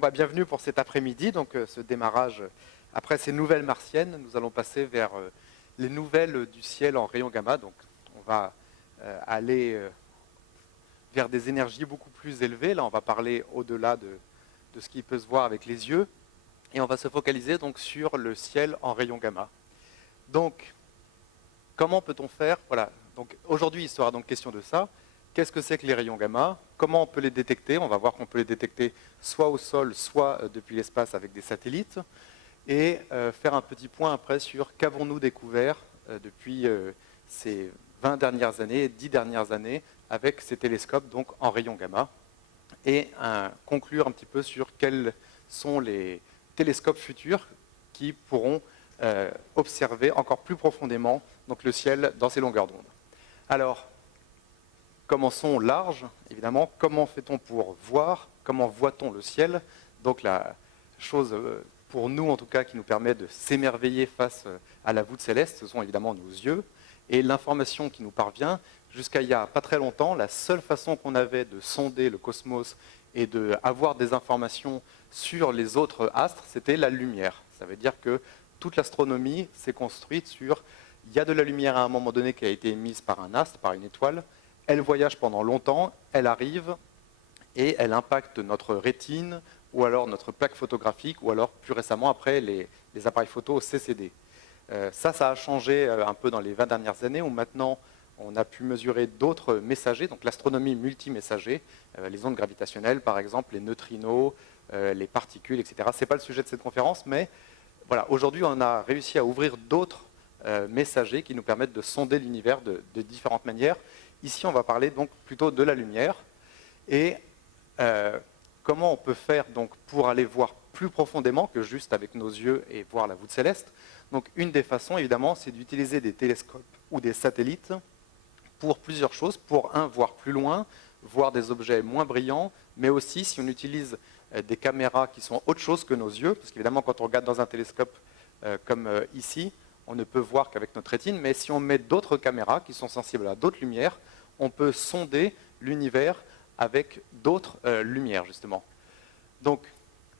Bon, bienvenue pour cet après-midi, donc ce démarrage. Après ces nouvelles martiennes, nous allons passer vers les nouvelles du ciel en rayons gamma. Donc on va aller vers des énergies beaucoup plus élevées. Là, on va parler au-delà de ce qui peut se voir avec les yeux. Et on va se focaliser donc sur le ciel en rayons gamma. Donc, comment peut-on faire? Voilà. Donc aujourd'hui, il sera donc question de ça. Qu'est-ce que c'est que les rayons gamma? Comment on peut les détecter? On va voir qu'on peut les détecter soit au sol, soit depuis l'espace avec des satellites. Et faire un petit point après sur qu'avons-nous découvert depuis ces 20 dernières années, 10 dernières années, avec ces télescopes donc en rayons gamma. Et conclure un petit peu sur quels sont les télescopes futurs qui pourront observer encore plus profondément donc, le ciel dans ces longueurs d'onde. Alors, commençons large, évidemment. Comment fait-on pour voir? Comment voit-on le ciel? Donc la chose, pour nous en tout cas, qui nous permet de s'émerveiller face à la voûte céleste, ce sont évidemment nos yeux. Et l'information qui nous parvient, jusqu'à il n'y a pas très longtemps, la seule façon qu'on avait de sonder le cosmos et d'avoir des informations sur les autres astres, c'était la lumière. Ça veut dire que toute l'astronomie s'est construite sur... Il y a de la lumière à un moment donné qui a été émise par un astre, par une étoile. Elle voyage pendant longtemps, elle arrive et elle impacte notre rétine ou alors notre plaque photographique ou alors plus récemment après les appareils photo CCD. Ça a changé un peu dans les 20 dernières années où maintenant on a pu mesurer d'autres messagers, donc l'astronomie multimessager, les ondes gravitationnelles par exemple, les neutrinos, les particules, etc. Ce n'est pas le sujet de cette conférence, mais voilà, aujourd'hui on a réussi à ouvrir d'autres messagers qui nous permettent de sonder l'univers de différentes manières. Ici, on va parler donc plutôt de la lumière et comment on peut faire donc pour aller voir plus profondément que juste avec nos yeux et voir la voûte céleste. Donc, une des façons, évidemment, c'est d'utiliser des télescopes ou des satellites pour plusieurs choses. Pour voir plus loin, voir des objets moins brillants, mais aussi si on utilise des caméras qui sont autre chose que nos yeux, parce qu'évidemment, quand on regarde dans un télescope comme ici, on ne peut voir qu'avec notre rétine, mais si on met d'autres caméras qui sont sensibles à d'autres lumières, on peut sonder l'univers avec d'autres lumières, justement. Donc,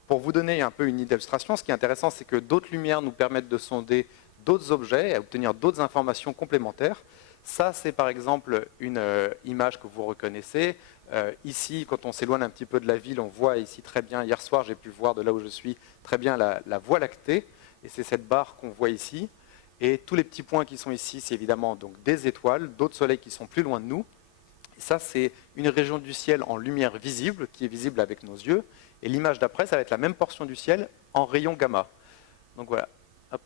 pour vous donner un peu une illustration, ce qui est intéressant, c'est que d'autres lumières nous permettent de sonder d'autres objets et obtenir d'autres informations complémentaires. Ça, c'est par exemple une image que vous reconnaissez. Ici, quand on s'éloigne un petit peu de la ville, on voit ici très bien, hier soir, j'ai pu voir de là où je suis, très bien la Voie lactée. Et c'est cette barre qu'on voit ici. Et tous les petits points qui sont ici, c'est évidemment donc des étoiles, d'autres soleils qui sont plus loin de nous. Et ça, c'est une région du ciel en lumière visible, qui est visible avec nos yeux. Et l'image d'après, ça va être la même portion du ciel en rayons gamma. Donc voilà. Hop.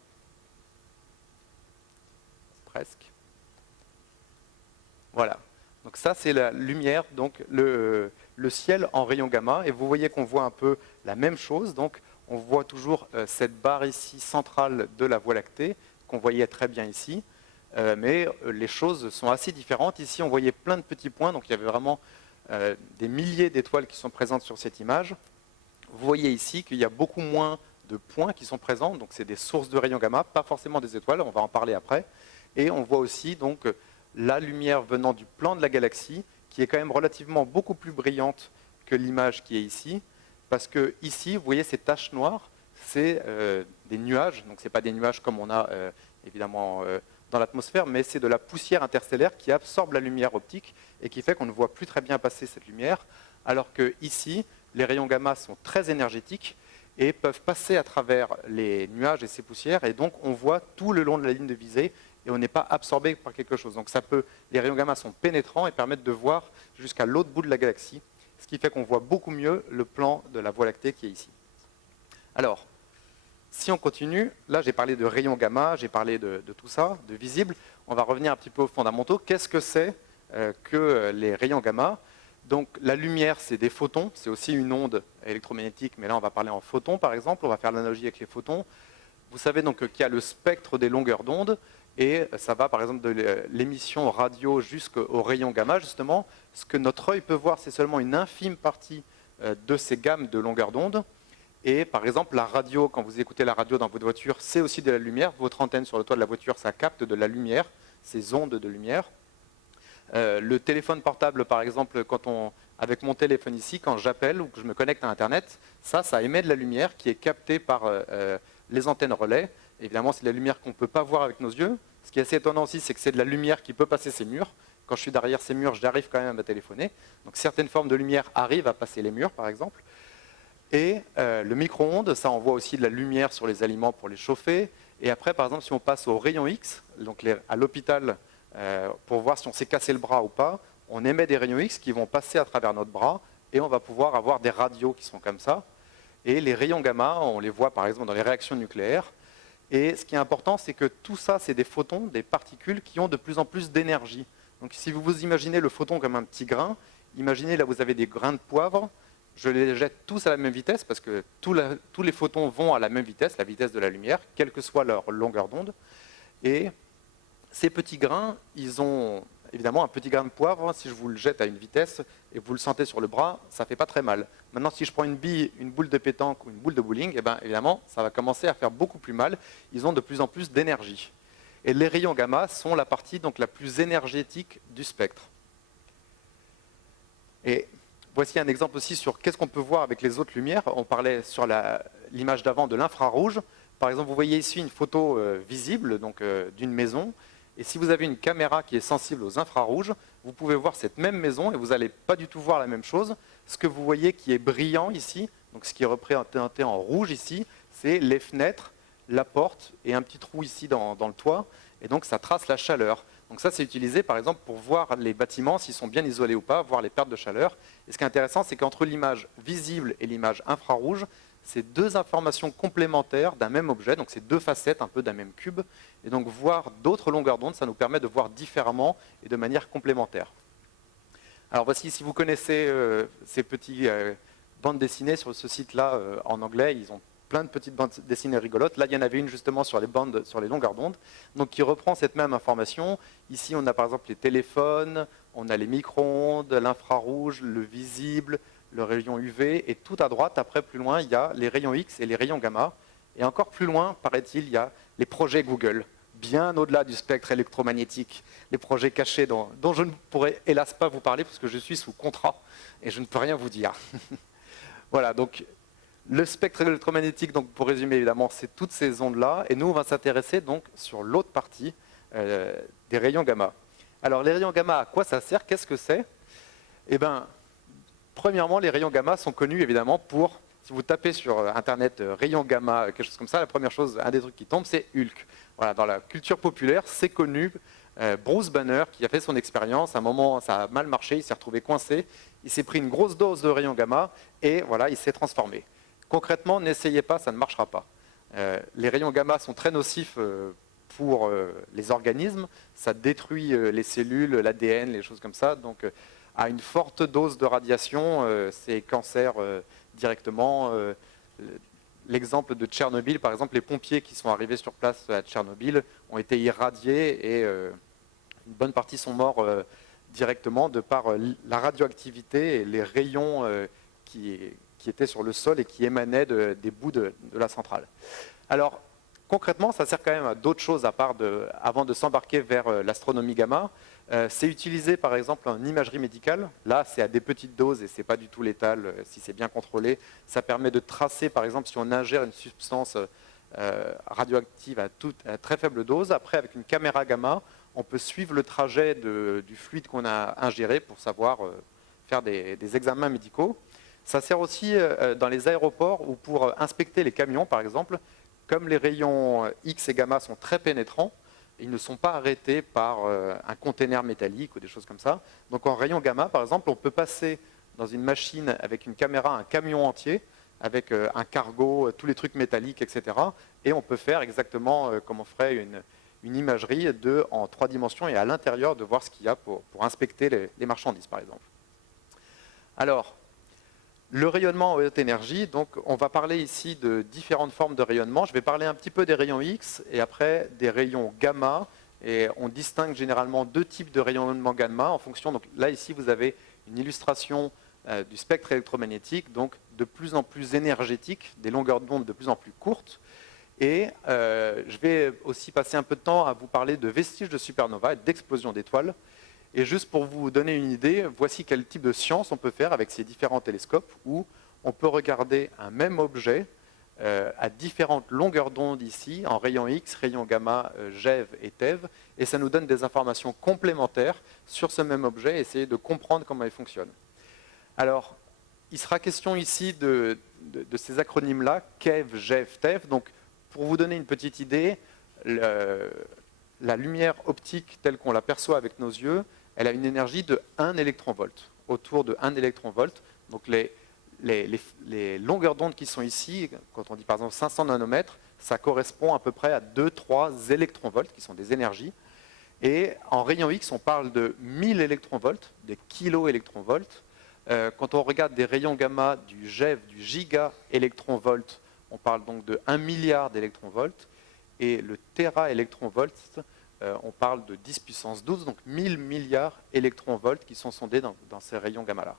Presque. Voilà. Donc ça, c'est la lumière, donc le ciel en rayons gamma. Et vous voyez qu'on voit un peu la même chose. Donc on voit toujours cette barre ici centrale de la Voie lactée, qu'on voyait très bien ici, mais les choses sont assez différentes. Ici, on voyait plein de petits points, donc il y avait vraiment des milliers d'étoiles qui sont présentes sur cette image. Vous voyez ici qu'il y a beaucoup moins de points qui sont présents, donc c'est des sources de rayons gamma, pas forcément des étoiles, on va en parler après. Et on voit aussi donc la lumière venant du plan de la galaxie, qui est quand même relativement beaucoup plus brillante que l'image qui est ici, parce que ici, vous voyez ces taches noires, c'est des nuages, donc ce n'est pas des nuages comme on a évidemment dans l'atmosphère, mais c'est de la poussière interstellaire qui absorbe la lumière optique et qui fait qu'on ne voit plus très bien passer cette lumière, alors que ici, les rayons gamma sont très énergétiques et peuvent passer à travers les nuages et ces poussières, et donc on voit tout le long de la ligne de visée et on n'est pas absorbé par quelque chose. Donc les rayons gamma sont pénétrants et permettent de voir jusqu'à l'autre bout de la galaxie, ce qui fait qu'on voit beaucoup mieux le plan de la Voie lactée qui est ici. Alors, si on continue, là j'ai parlé de rayons gamma, j'ai parlé de tout ça, de visible. On va revenir un petit peu aux fondamentaux. Qu'est-ce que c'est que les rayons gamma? Donc la lumière, c'est des photons, c'est aussi une onde électromagnétique, mais là on va parler en photons par exemple, on va faire l'analogie avec les photons. Vous savez donc qu'il y a le spectre des longueurs d'onde, et ça va par exemple de l'émission radio jusqu'aux rayons gamma justement. Ce que notre œil peut voir, c'est seulement une infime partie de ces gammes de longueurs d'onde. Et par exemple, la radio, quand vous écoutez la radio dans votre voiture, c'est aussi de la lumière. Votre antenne sur le toit de la voiture, ça capte de la lumière, ces ondes de lumière. Le téléphone portable, par exemple, quand on avec mon téléphone ici, quand j'appelle ou que je me connecte à Internet, ça émet de la lumière qui est captée par les antennes relais. Évidemment, c'est de la lumière qu'on ne peut pas voir avec nos yeux. Ce qui est assez étonnant aussi, c'est que c'est de la lumière qui peut passer ces murs. Quand je suis derrière ces murs, j'arrive quand même à me téléphoner. Donc certaines formes de lumière arrivent à passer les murs, par exemple. Et le micro-ondes, ça envoie aussi de la lumière sur les aliments pour les chauffer. Et après, par exemple, si on passe au rayon X, donc à l'hôpital, pour voir si on s'est cassé le bras ou pas, on émet des rayons X qui vont passer à travers notre bras et on va pouvoir avoir des radios qui sont comme ça. Et les rayons gamma, on les voit par exemple dans les réactions nucléaires. Et ce qui est important, c'est que tout ça, c'est des photons, des particules qui ont de plus en plus d'énergie. Donc si vous vous imaginez le photon comme un petit grain, imaginez là vous avez des grains de poivre, je les jette tous à la même vitesse parce que tous les photons vont à la même vitesse, la vitesse de la lumière, quelle que soit leur longueur d'onde. Et ces petits grains, ils ont évidemment un petit grain de poivre, si je vous le jette à une vitesse et vous le sentez sur le bras, ça ne fait pas très mal. Maintenant, si je prends une bille, une boule de pétanque ou une boule de bowling, eh bien, évidemment, ça va commencer à faire beaucoup plus mal. Ils ont de plus en plus d'énergie. Et les rayons gamma sont la partie donc, la plus énergétique du spectre. Et voici un exemple aussi sur qu'est-ce qu'on peut voir avec les autres lumières. On parlait sur l'image d'avant de l'infrarouge. Par exemple, vous voyez ici une photo visible d'une maison. Et si vous avez une caméra qui est sensible aux infrarouges, vous pouvez voir cette même maison et vous n'allez pas du tout voir la même chose. Ce que vous voyez qui est brillant ici, donc ce qui est représenté en rouge ici, c'est les fenêtres, la porte et un petit trou ici dans le toit. Et donc ça trace la chaleur. Donc ça c'est utilisé par exemple pour voir les bâtiments s'ils sont bien isolés ou pas, voir les pertes de chaleur. Et ce qui est intéressant, c'est qu'entre l'image visible et l'image infrarouge, c'est deux informations complémentaires d'un même objet, donc c'est deux facettes un peu d'un même cube. Et donc voir d'autres longueurs d'onde, ça nous permet de voir différemment et de manière complémentaire. Alors voici, si vous connaissez ces petites bandes dessinées sur ce site-là en anglais, ils ont plein de petites bandes dessinées rigolotes. Là, il y en avait une justement sur les longueurs d'onde, donc qui reprend cette même information. Ici, on a par exemple les téléphones, on a les micro-ondes, l'infrarouge, le visible, le rayon UV, et tout à droite, après plus loin, il y a les rayons X et les rayons gamma. Et encore plus loin, paraît-il, il y a les projets Google, bien au-delà du spectre électromagnétique, les projets cachés dont je ne pourrai hélas pas vous parler parce que je suis sous contrat et je ne peux rien vous dire. Voilà, donc le spectre électromagnétique, donc, pour résumer évidemment, c'est toutes ces ondes-là, et nous on va s'intéresser donc sur l'autre partie des rayons gamma. Alors les rayons gamma, à quoi ça sert? Qu'est-ce que c'est? Eh bien, premièrement, les rayons gamma sont connus évidemment pour, si vous tapez sur Internet rayons gamma, quelque chose comme ça, la première chose, un des trucs qui tombe, c'est Hulk. Voilà, dans la culture populaire, c'est connu. Bruce Banner, qui a fait son expérience, à un moment, ça a mal marché, il s'est retrouvé coincé, il s'est pris une grosse dose de rayons gamma et voilà, il s'est transformé. Concrètement, n'essayez pas, ça ne marchera pas. Les rayons gamma sont très nocifs pour les organismes, ça détruit les cellules, l'ADN, les choses comme ça, donc à une forte dose de radiation, c'est cancer directement. L'exemple de Tchernobyl, par exemple, les pompiers qui sont arrivés sur place à Tchernobyl ont été irradiés et une bonne partie sont morts directement de par la radioactivité et les rayons qui étaient sur le sol et qui émanaient des bouts de la centrale. Alors, concrètement, ça sert quand même à d'autres choses avant de s'embarquer vers l'astronomie gamma. C'est utilisé par exemple en imagerie médicale. Là, c'est à des petites doses et ce n'est pas du tout létal si c'est bien contrôlé. Ça permet de tracer, par exemple, si on ingère une substance radioactive à très faible dose. Après, avec une caméra gamma, on peut suivre le trajet du fluide qu'on a ingéré pour savoir faire des examens médicaux. Ça sert aussi dans les aéroports ou pour inspecter les camions, par exemple. Comme les rayons X et gamma sont très pénétrants, ils ne sont pas arrêtés par un conteneur métallique ou des choses comme ça. Donc en rayon gamma, par exemple, on peut passer dans une machine avec une caméra un camion entier, avec un cargo, tous les trucs métalliques, etc. Et on peut faire exactement comme on ferait une imagerie en 3 dimensions et à l'intérieur de voir ce qu'il y a pour inspecter les marchandises, par exemple. Alors, le rayonnement en haute énergie, donc on va parler ici de différentes formes de rayonnement. Je vais parler un petit peu des rayons X et après des rayons gamma. Et on distingue généralement 2 types de rayonnement gamma en fonction. Donc là ici vous avez une illustration du spectre électromagnétique, donc de plus en plus énergétique, des longueurs d'onde de plus en plus courtes. Et je vais aussi passer un peu de temps à vous parler de vestiges de supernova et d'explosions d'étoiles. Et juste pour vous donner une idée, voici quel type de science on peut faire avec ces différents télescopes, où on peut regarder un même objet à différentes longueurs d'onde ici, en rayon X, rayon gamma, GeV et TeV, et ça nous donne des informations complémentaires sur ce même objet, et essayer de comprendre comment il fonctionne. Alors, il sera question ici de ces acronymes-là, KeV, GeV, TeV. Donc, pour vous donner une petite idée, la lumière optique telle qu'on l'aperçoit avec nos yeux, elle a une énergie de 1 électronvolt, autour de 1 électronvolt. Donc les longueurs d'onde qui sont ici, quand on dit par exemple 500 nanomètres, ça correspond à peu près à 2-3 électronvolts, qui sont des énergies. Et en rayon X, on parle de 1000 électronvolts, des kiloélectronvolts. Quand on regarde des rayons gamma du GeV, du gigaélectronvolt, on parle donc de 1 milliard d'électronvolts. Et le téraélectronvolt, on parle de 10 puissance 12, donc 1000 milliards électronvolts qui sont sondés dans ces rayons gamma-là.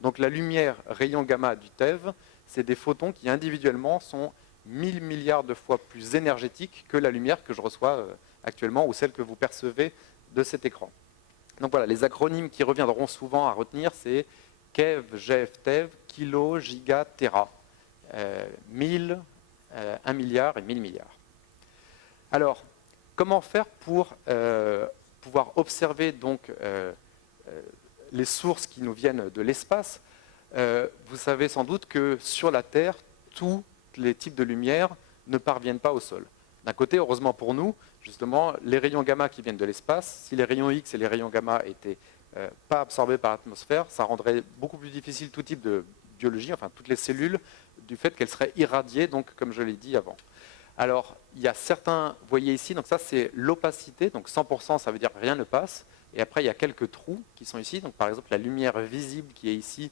Donc la lumière rayon gamma du TeV, c'est des photons qui individuellement sont 1000 milliards de fois plus énergétiques que la lumière que je reçois actuellement ou celle que vous percevez de cet écran. Donc voilà, les acronymes qui reviendront souvent à retenir, c'est KeV, GeV, TeV, kilo, giga, téra. 1000, 1 milliard et 1000 milliards. Alors, comment faire pour pouvoir observer donc les sources qui nous viennent de l'espace? Vous savez sans doute que sur la Terre, tous les types de lumière ne parviennent pas au sol. D'un côté, heureusement pour nous, justement, les rayons gamma qui viennent de l'espace, si les rayons X et les rayons gamma étaient pas absorbés par l'atmosphère, ça rendrait beaucoup plus difficile tout type de biologie, enfin toutes les cellules, du fait qu'elles seraient irradiées, donc comme je l'ai dit avant. Alors, il y a certains, vous voyez ici, donc ça c'est l'opacité, donc 100% ça veut dire rien ne passe, et après il y a quelques trous qui sont ici, donc par exemple la lumière visible qui est ici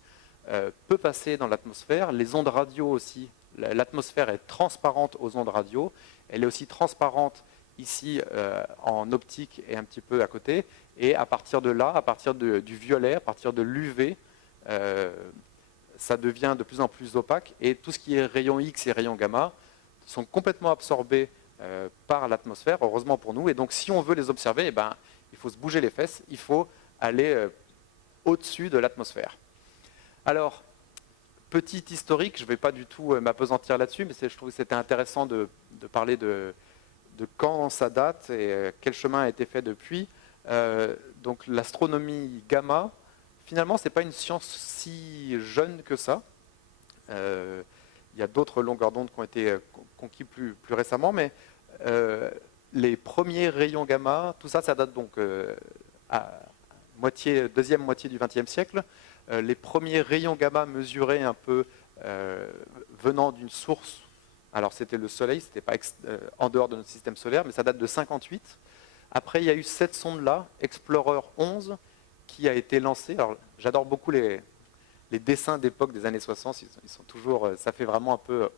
peut passer dans l'atmosphère, les ondes radio aussi, l'atmosphère est transparente aux ondes radio, elle est aussi transparente ici en optique et un petit peu à côté, et à partir de là, à partir du violet, à partir de l'UV, ça devient de plus en plus opaque, et tout ce qui est rayon X et rayon gamma sont complètement absorbés par l'atmosphère, heureusement pour nous, et donc si on veut les observer, eh ben, il faut se bouger les fesses, il faut aller au-dessus de l'atmosphère. Alors, petit historique, je ne vais pas du tout m'appesantir là-dessus, mais je trouve que c'était intéressant de parler de quand ça date et quel chemin a été fait depuis. Donc l'astronomie gamma, finalement, ce n'est pas une science si jeune que ça. Il y a d'autres longueurs d'onde qui ont été conquis plus récemment, mais les premiers rayons gamma, tout ça, ça date donc à deuxième moitié du XXe siècle. Les premiers rayons gamma mesurés un peu venant d'une source, alors c'était le Soleil, c'était pas en dehors de notre système solaire, mais ça date de 58. Après, il y a eu cette sonde-là, Explorer 11, qui a été lancée. Alors, j'adore beaucoup les dessins d'époque des années 60, ils sont toujours, ça fait vraiment un peu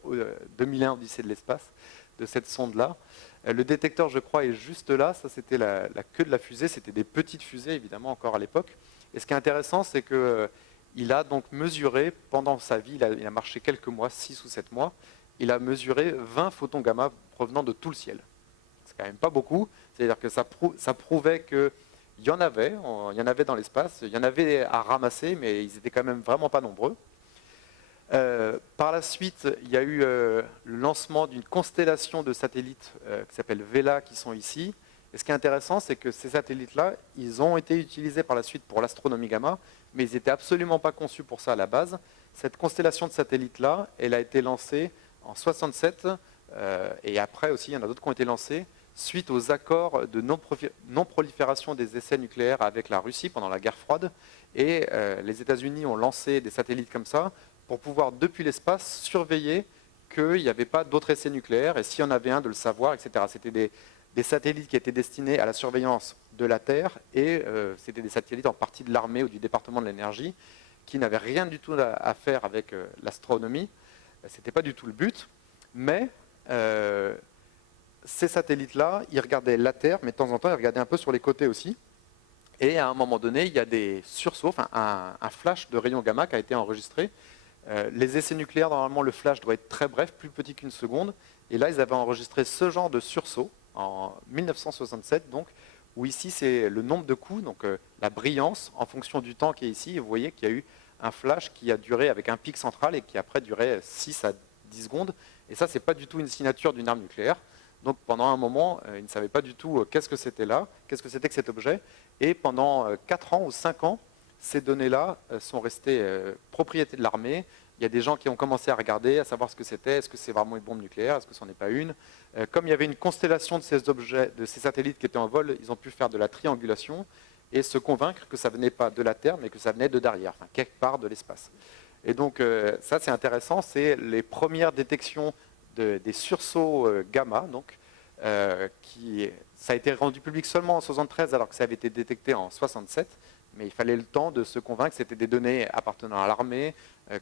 2001 Odyssée de l'espace, de cette sonde-là. Le détecteur, je crois, est juste là. Ça, c'était la queue de la fusée. C'était des petites fusées, évidemment, encore à l'époque. Et ce qui est intéressant, c'est qu'il a donc mesuré, pendant sa vie, il a marché quelques mois, 6 ou 7 mois, il a mesuré 20 photons gamma provenant de tout le ciel. C'est quand même pas beaucoup. C'est-à-dire que ça prouvait que il y en avait dans l'espace, il y en avait à ramasser, mais ils étaient quand même vraiment pas nombreux. Par la suite, il y a eu le lancement d'une constellation de satellites qui s'appelle Vela, qui sont ici. Et ce qui est intéressant, c'est que ces satellites-là, ils ont été utilisés par la suite pour l'astronomie gamma, mais ils n'étaient absolument pas conçus pour ça à la base. Cette constellation de satellites-là, elle a été lancée en 67, et après aussi, il y en a d'autres qui ont été lancés, suite aux accords de non-prolifération des essais nucléaires avec la Russie pendant la guerre froide. Et les États-Unis ont lancé des satellites comme ça pour pouvoir, depuis l'espace, surveiller qu'il n'y avait pas d'autres essais nucléaires, et s'il y en avait un, de le savoir, etc. C'était des satellites qui étaient destinés à la surveillance de la Terre, et c'était des satellites en partie de l'armée ou du département de l'énergie, qui n'avaient rien du tout à faire avec l'astronomie. Ce n'était pas du tout le but, mais ces satellites-là, ils regardaient la Terre, mais de temps en temps, ils regardaient un peu sur les côtés aussi. Et à un moment donné, il y a des sursauts, enfin un flash de rayons gamma qui a été enregistré. Les essais nucléaires, normalement, le flash doit être très bref, plus petit qu'une seconde. Et là, ils avaient enregistré ce genre de sursaut en 1967, donc, où ici c'est le nombre de coups, donc la brillance en fonction du temps qui est ici. Et vous voyez qu'il y a eu un flash qui a duré avec un pic central et qui après durait 6 à 10 secondes. Et ça, c'est pas du tout une signature d'une arme nucléaire. Donc pendant un moment, ils ne savaient pas du tout qu'est-ce que c'était là, qu'est-ce que c'était que cet objet. Et pendant 4 ans ou 5 ans, ces données-là sont restées propriété de l'armée. Il y a des gens qui ont commencé à regarder, à savoir ce que c'était, est-ce que c'est vraiment une bombe nucléaire, est-ce que ce n'en est pas une. Comme il y avait une constellation de ces objets, de ces satellites qui étaient en vol, ils ont pu faire de la triangulation et se convaincre que ça venait pas de la Terre, mais que ça venait de derrière, enfin, quelque part de l'espace. Et donc ça c'est intéressant, c'est les premières détections des sursauts gamma, donc, ça a été rendu public seulement en 73 alors que ça avait été détecté en 67, mais il fallait le temps de se convaincre que c'était des données appartenant à l'armée,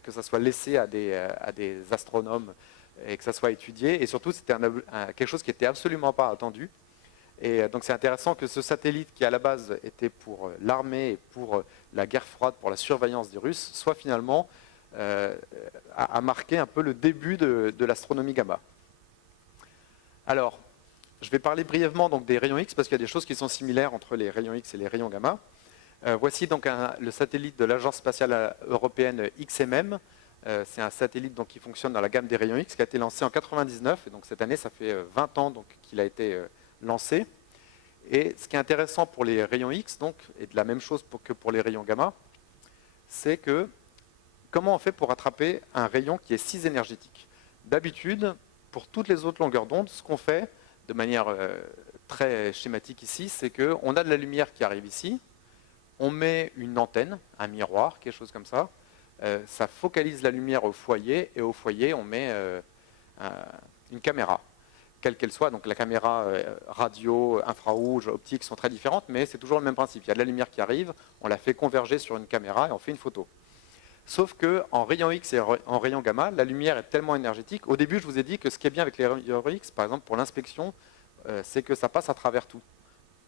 que ça soit laissé à des astronomes et que ça soit étudié, et surtout c'était quelque chose qui n'était absolument pas attendu. Et donc c'est intéressant que ce satellite qui à la base était pour l'armée et pour la guerre froide, pour la surveillance des Russes, soit finalement a marqué un peu le début de l'astronomie gamma. Alors, je vais parler brièvement donc, des rayons X parce qu'il y a des choses qui sont similaires entre les rayons X et les rayons gamma. Voici donc le satellite de l'Agence spatiale européenne XMM. C'est un satellite donc, qui fonctionne dans la gamme des rayons X qui a été lancé en 1999. Et donc cette année, ça fait 20 ans qu'il a été lancé. Et ce qui est intéressant pour les rayons X, donc, et de la même chose que pour les rayons gamma, c'est que comment on fait pour attraper un rayon qui est si énergétique? D'habitude, pour toutes les autres longueurs d'onde, ce qu'on fait de manière très schématique ici, c'est qu'on a de la lumière qui arrive ici, on met une antenne, un miroir, quelque chose comme ça, ça focalise la lumière au foyer, et au foyer, on met une caméra, quelle qu'elle soit. Donc la caméra radio, infrarouge, optique sont très différentes, mais c'est toujours le même principe. Il y a de la lumière qui arrive, on la fait converger sur une caméra et on fait une photo. Sauf qu'en rayon X et en rayon gamma, la lumière est tellement énergétique. Au début, je vous ai dit que ce qui est bien avec les rayons X, par exemple pour l'inspection, c'est que ça passe à travers tout.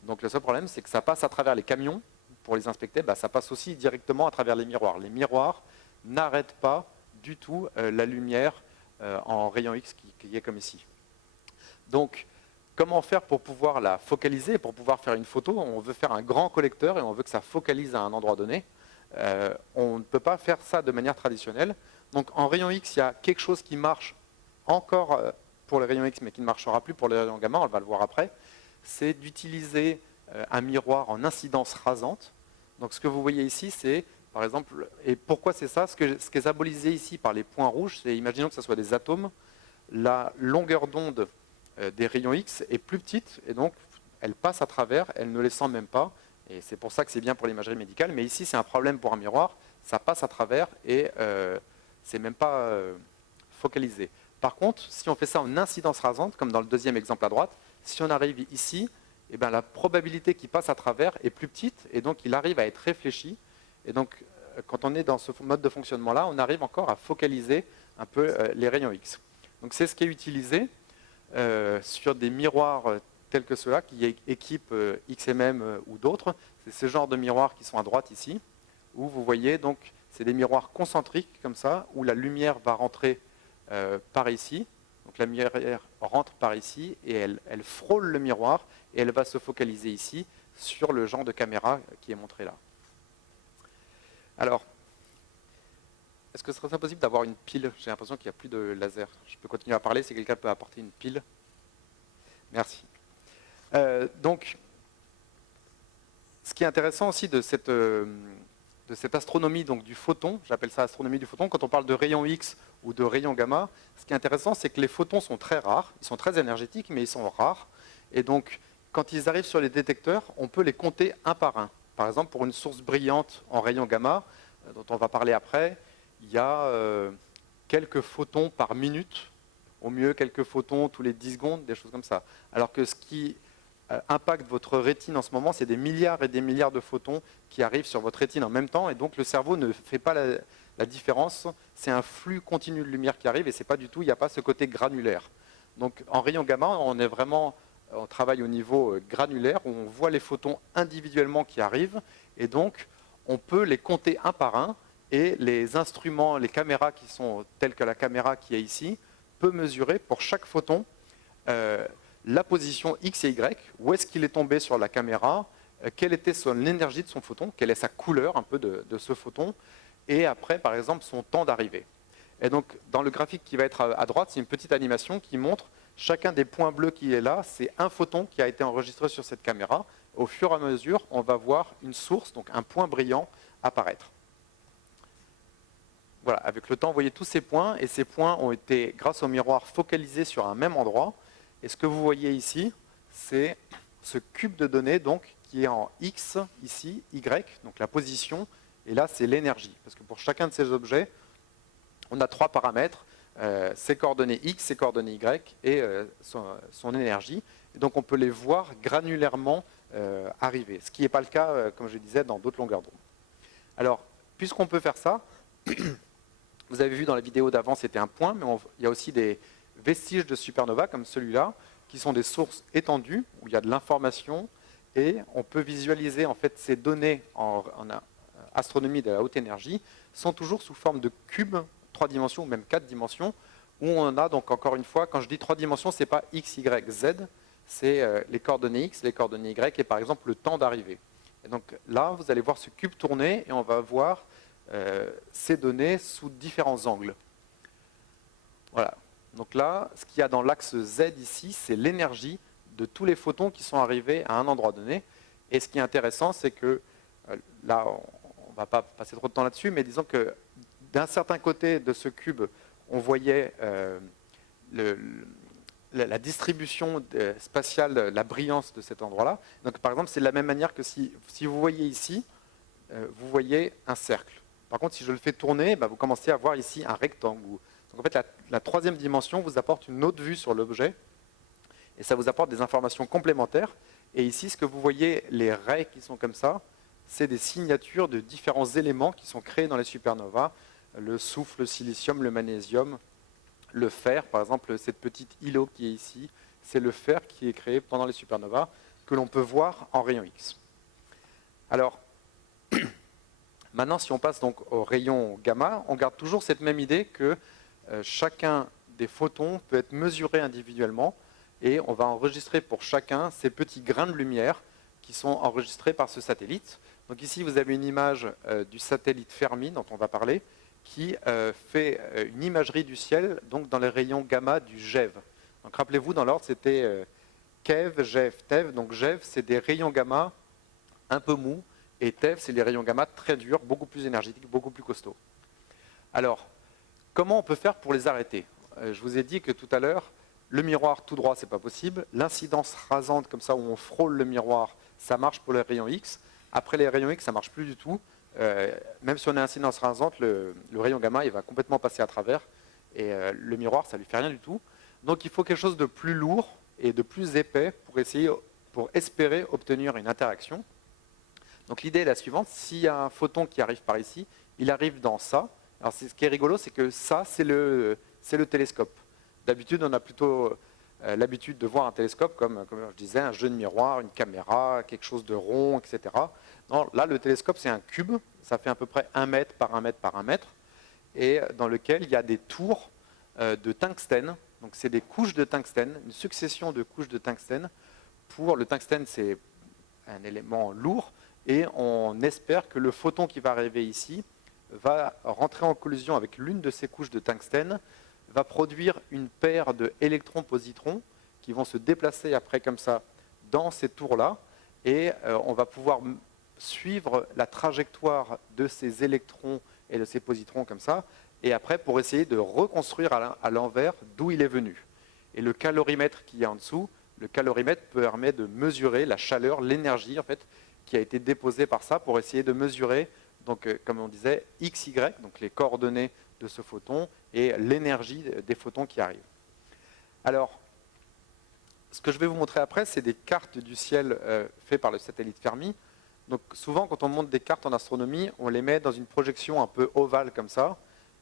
Donc le seul problème, c'est que ça passe à travers les camions. Pour les inspecter, ça passe aussi directement à travers les miroirs. Les miroirs n'arrêtent pas du tout la lumière en rayon X qui est comme ici. Donc, comment faire pour pouvoir la focaliser, pour pouvoir faire une photo? On veut faire un grand collecteur et on veut que ça focalise à un endroit donné. On ne peut pas faire ça de manière traditionnelle. Donc en rayon X, il y a quelque chose qui marche encore pour les rayons X, mais qui ne marchera plus pour les rayons gamma, on va le voir après. C'est d'utiliser un miroir en incidence rasante. Donc ce que vous voyez ici, c'est par exemple, et pourquoi c'est ça? Ce qui est symbolisé ici par les points rouges, c'est, imaginons que ce soit des atomes, la longueur d'onde des rayons X est plus petite, et donc elle passe à travers, elle ne les sent même pas. Et c'est pour ça que c'est bien pour l'imagerie médicale. Mais ici, c'est un problème pour un miroir. Ça passe à travers et c'est même pas focalisé. Par contre, si on fait ça en incidence rasante, comme dans le deuxième exemple à droite, si on arrive ici, eh bien, la probabilité qu'il passe à travers est plus petite et donc il arrive à être réfléchi. Et donc, quand on est dans ce mode de fonctionnement-là, on arrive encore à focaliser un peu les rayons X. Donc, c'est ce qui est utilisé sur des miroirs tels que ceux-là, qui équipent XMM ou d'autres. C'est ce genre de miroirs qui sont à droite ici, où vous voyez, donc, c'est des miroirs concentriques, comme ça, où la lumière va rentrer par ici. Donc la lumière rentre par ici, et elle frôle le miroir, et elle va se focaliser ici, sur le genre de caméra qui est montré là. Alors, est-ce que ce serait possible d'avoir une pile? J'ai l'impression qu'il n'y a plus de laser. Je peux continuer à parler si quelqu'un peut apporter une pile. Merci. Donc, ce qui est intéressant aussi de cette astronomie donc, du photon, j'appelle ça astronomie du photon, quand on parle de rayons X ou de rayons gamma, ce qui est intéressant, c'est que les photons sont très rares, ils sont très énergétiques, mais ils sont rares. Et donc, quand ils arrivent sur les détecteurs, on peut les compter un par un. Par exemple, pour une source brillante en rayons gamma, dont on va parler après, il y a quelques photons par minute, au mieux quelques photons tous les 10 secondes, des choses comme ça. Alors que ce qui impacte votre rétine en ce moment, c'est des milliards et des milliards de photons qui arrivent sur votre rétine en même temps, et donc le cerveau ne fait pas la différence. C'est un flux continu de lumière qui arrive, et c'est pas du tout, il n'y a pas ce côté granulaire. Donc en rayon gamma, on travaille au niveau granulaire, où on voit les photons individuellement qui arrivent, et donc on peut les compter un par un, et les instruments, les caméras qui sont telles que la caméra qui est ici, peut mesurer pour chaque photon la position X et Y, où est-ce qu'il est tombé sur la caméra, quelle était l'énergie de son photon, quelle est sa couleur un peu de ce photon, et après, par exemple, son temps d'arrivée. Et donc, dans le graphique qui va être à droite, c'est une petite animation qui montre chacun des points bleus qui est là, c'est un photon qui a été enregistré sur cette caméra. Au fur et à mesure, on va voir une source, donc un point brillant, apparaître. Voilà, avec le temps, vous voyez tous ces points, et ces points ont été, grâce au miroir, focalisés sur un même endroit. Et ce que vous voyez ici, c'est ce cube de données donc, qui est en X, ici, Y, donc la position, et là, c'est l'énergie. Parce que pour chacun de ces objets, on a 3 paramètres, ses coordonnées X, ses coordonnées Y et son énergie. Et donc on peut les voir granulairement arriver, ce qui n'est pas le cas, comme je disais, dans d'autres longueurs d'onde. Alors, puisqu'on peut faire ça, vous avez vu dans la vidéo d'avant, c'était un point, mais il y a aussi des vestiges de supernova comme celui-là, qui sont des sources étendues, où il y a de l'information, et on peut visualiser en fait ces données en astronomie de la haute énergie, sont toujours sous forme de cubes, 3 dimensions ou même 4 dimensions, où on a donc encore une fois, quand je dis 3 dimensions, ce n'est pas X, Y, Z, c'est les coordonnées X, les coordonnées Y et par exemple le temps d'arrivée. Et donc là, vous allez voir ce cube tourner et on va voir ces données sous différents angles. Voilà. Donc là, ce qu'il y a dans l'axe Z ici, c'est l'énergie de tous les photons qui sont arrivés à un endroit donné. Et ce qui est intéressant, c'est que là, on ne va pas passer trop de temps là-dessus, mais disons que d'un certain côté de ce cube, on voyait la distribution spatiale, la brillance de cet endroit-là. Donc, par exemple, c'est de la même manière que si vous voyez ici, vous voyez un cercle. Par contre, si je le fais tourner, vous commencez à voir ici un rectangle. Donc, en fait, la troisième dimension vous apporte une autre vue sur l'objet et ça vous apporte des informations complémentaires. Et ici, ce que vous voyez, les raies qui sont comme ça, c'est des signatures de différents éléments qui sont créés dans les supernovas. Le soufre, le silicium, le magnésium, le fer, par exemple, cette petite îlot qui est ici, c'est le fer qui est créé pendant les supernovas, que l'on peut voir en rayon X. Alors, maintenant, si on passe donc au rayon gamma, on garde toujours cette même idée que chacun des photons peut être mesuré individuellement, et on va enregistrer pour chacun ces petits grains de lumière qui sont enregistrés par ce satellite. Donc ici, vous avez une image du satellite Fermi dont on va parler, qui fait une imagerie du ciel donc dans les rayons gamma du GeV. Donc rappelez-vous, dans l'ordre, c'était keV, GeV, TeV. Donc GeV, c'est des rayons gamma un peu mous, et TeV, c'est les rayons gamma très durs, beaucoup plus énergétiques, beaucoup plus costauds. Alors, comment on peut faire pour les arrêter? Je vous ai dit que tout à l'heure, le miroir tout droit, c'est pas possible. L'incidence rasante, comme ça, où on frôle le miroir, ça marche pour les rayons X. Après les rayons X, ça marche plus du tout. Même si on a incidence rasante, le rayon gamma, il va complètement passer à travers. Et le miroir, ça lui fait rien du tout. Donc il faut quelque chose de plus lourd et de plus épais pour espérer obtenir une interaction. Donc l'idée est la suivante. S'il y a un photon qui arrive par ici, il arrive dans ça. Alors ce qui est rigolo, c'est que ça, c'est le télescope. D'habitude, on a plutôt l'habitude de voir un télescope comme je disais, un jeu de miroir, une caméra, quelque chose de rond, etc. Non, là, le télescope, c'est un cube. Ça fait à peu près 1 mètre par 1 mètre par 1 mètre. Et dans lequel il y a des tours de tungstène. Donc c'est des couches de tungstène, une succession de couches de tungstène. Le tungstène, c'est un élément lourd. Et on espère que le photon qui va arriver ici va rentrer en collision avec l'une de ces couches de tungstène, va produire une paire d'électrons-positrons qui vont se déplacer après comme ça dans ces tours-là, et on va pouvoir suivre la trajectoire de ces électrons et de ces positrons comme ça, et après pour essayer de reconstruire à l'envers d'où il est venu. Et le calorimètre qui est en dessous, le calorimètre permet de mesurer la chaleur, l'énergie en fait, qui a été déposée par ça pour essayer de mesurer, donc, comme on disait, x, y, donc les coordonnées de ce photon et l'énergie des photons qui arrivent. Alors, ce que je vais vous montrer après, c'est des cartes du ciel faites par le satellite Fermi. Donc souvent, quand on monte des cartes en astronomie, on les met dans une projection un peu ovale comme ça.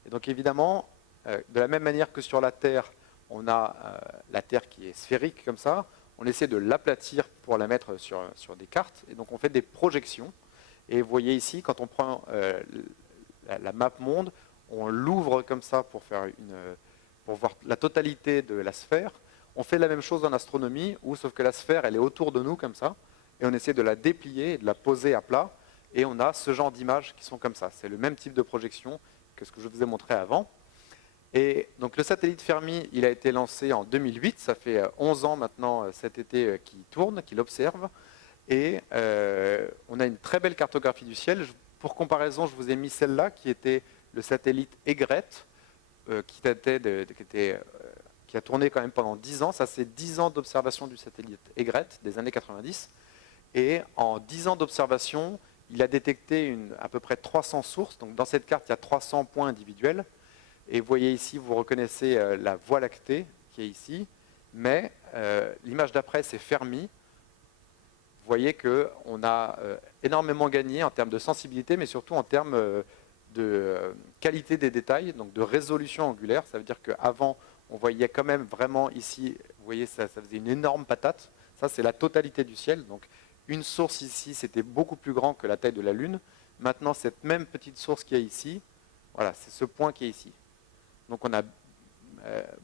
Et donc évidemment, de la même manière que sur la Terre, on a la Terre qui est sphérique comme ça, on essaie de l'aplatir pour la mettre sur des cartes. Et donc on fait des projections. Et vous voyez ici, quand on prend la map monde, on l'ouvre comme ça pour voir la totalité de la sphère. On fait la même chose en astronomie, sauf que la sphère, elle est autour de nous comme ça, et on essaie de la déplier et de la poser à plat, et on a ce genre d'images qui sont comme ça. C'est le même type de projection que ce que je vous ai montré avant. Et donc le satellite Fermi, il a été lancé en 2008, ça fait 11 ans maintenant cet été qu'il tourne, qu'il observe, et on a une très belle cartographie du ciel. Pour comparaison, je vous ai mis celle-là, qui était le satellite Egret, qui a tourné quand même pendant 10 ans. Ça, c'est 10 ans d'observation du satellite Egret des années 90. Et en 10 ans d'observation, il a détecté à peu près 300 sources. Donc dans cette carte, il y a 300 points individuels. Et vous voyez ici, vous reconnaissez la Voie lactée qui est ici. Mais l'image d'après, c'est Fermi. Vous voyez qu'on a énormément gagné en termes de sensibilité, mais surtout en termes de qualité des détails, donc de résolution angulaire. Ça veut dire qu'avant, on voyait quand même vraiment ici, vous voyez, ça faisait une énorme patate. Ça, c'est la totalité du ciel. Donc, une source ici, c'était beaucoup plus grand que la taille de la Lune. Maintenant, cette même petite source qui est ici, voilà, c'est ce point qui est ici. Donc, on a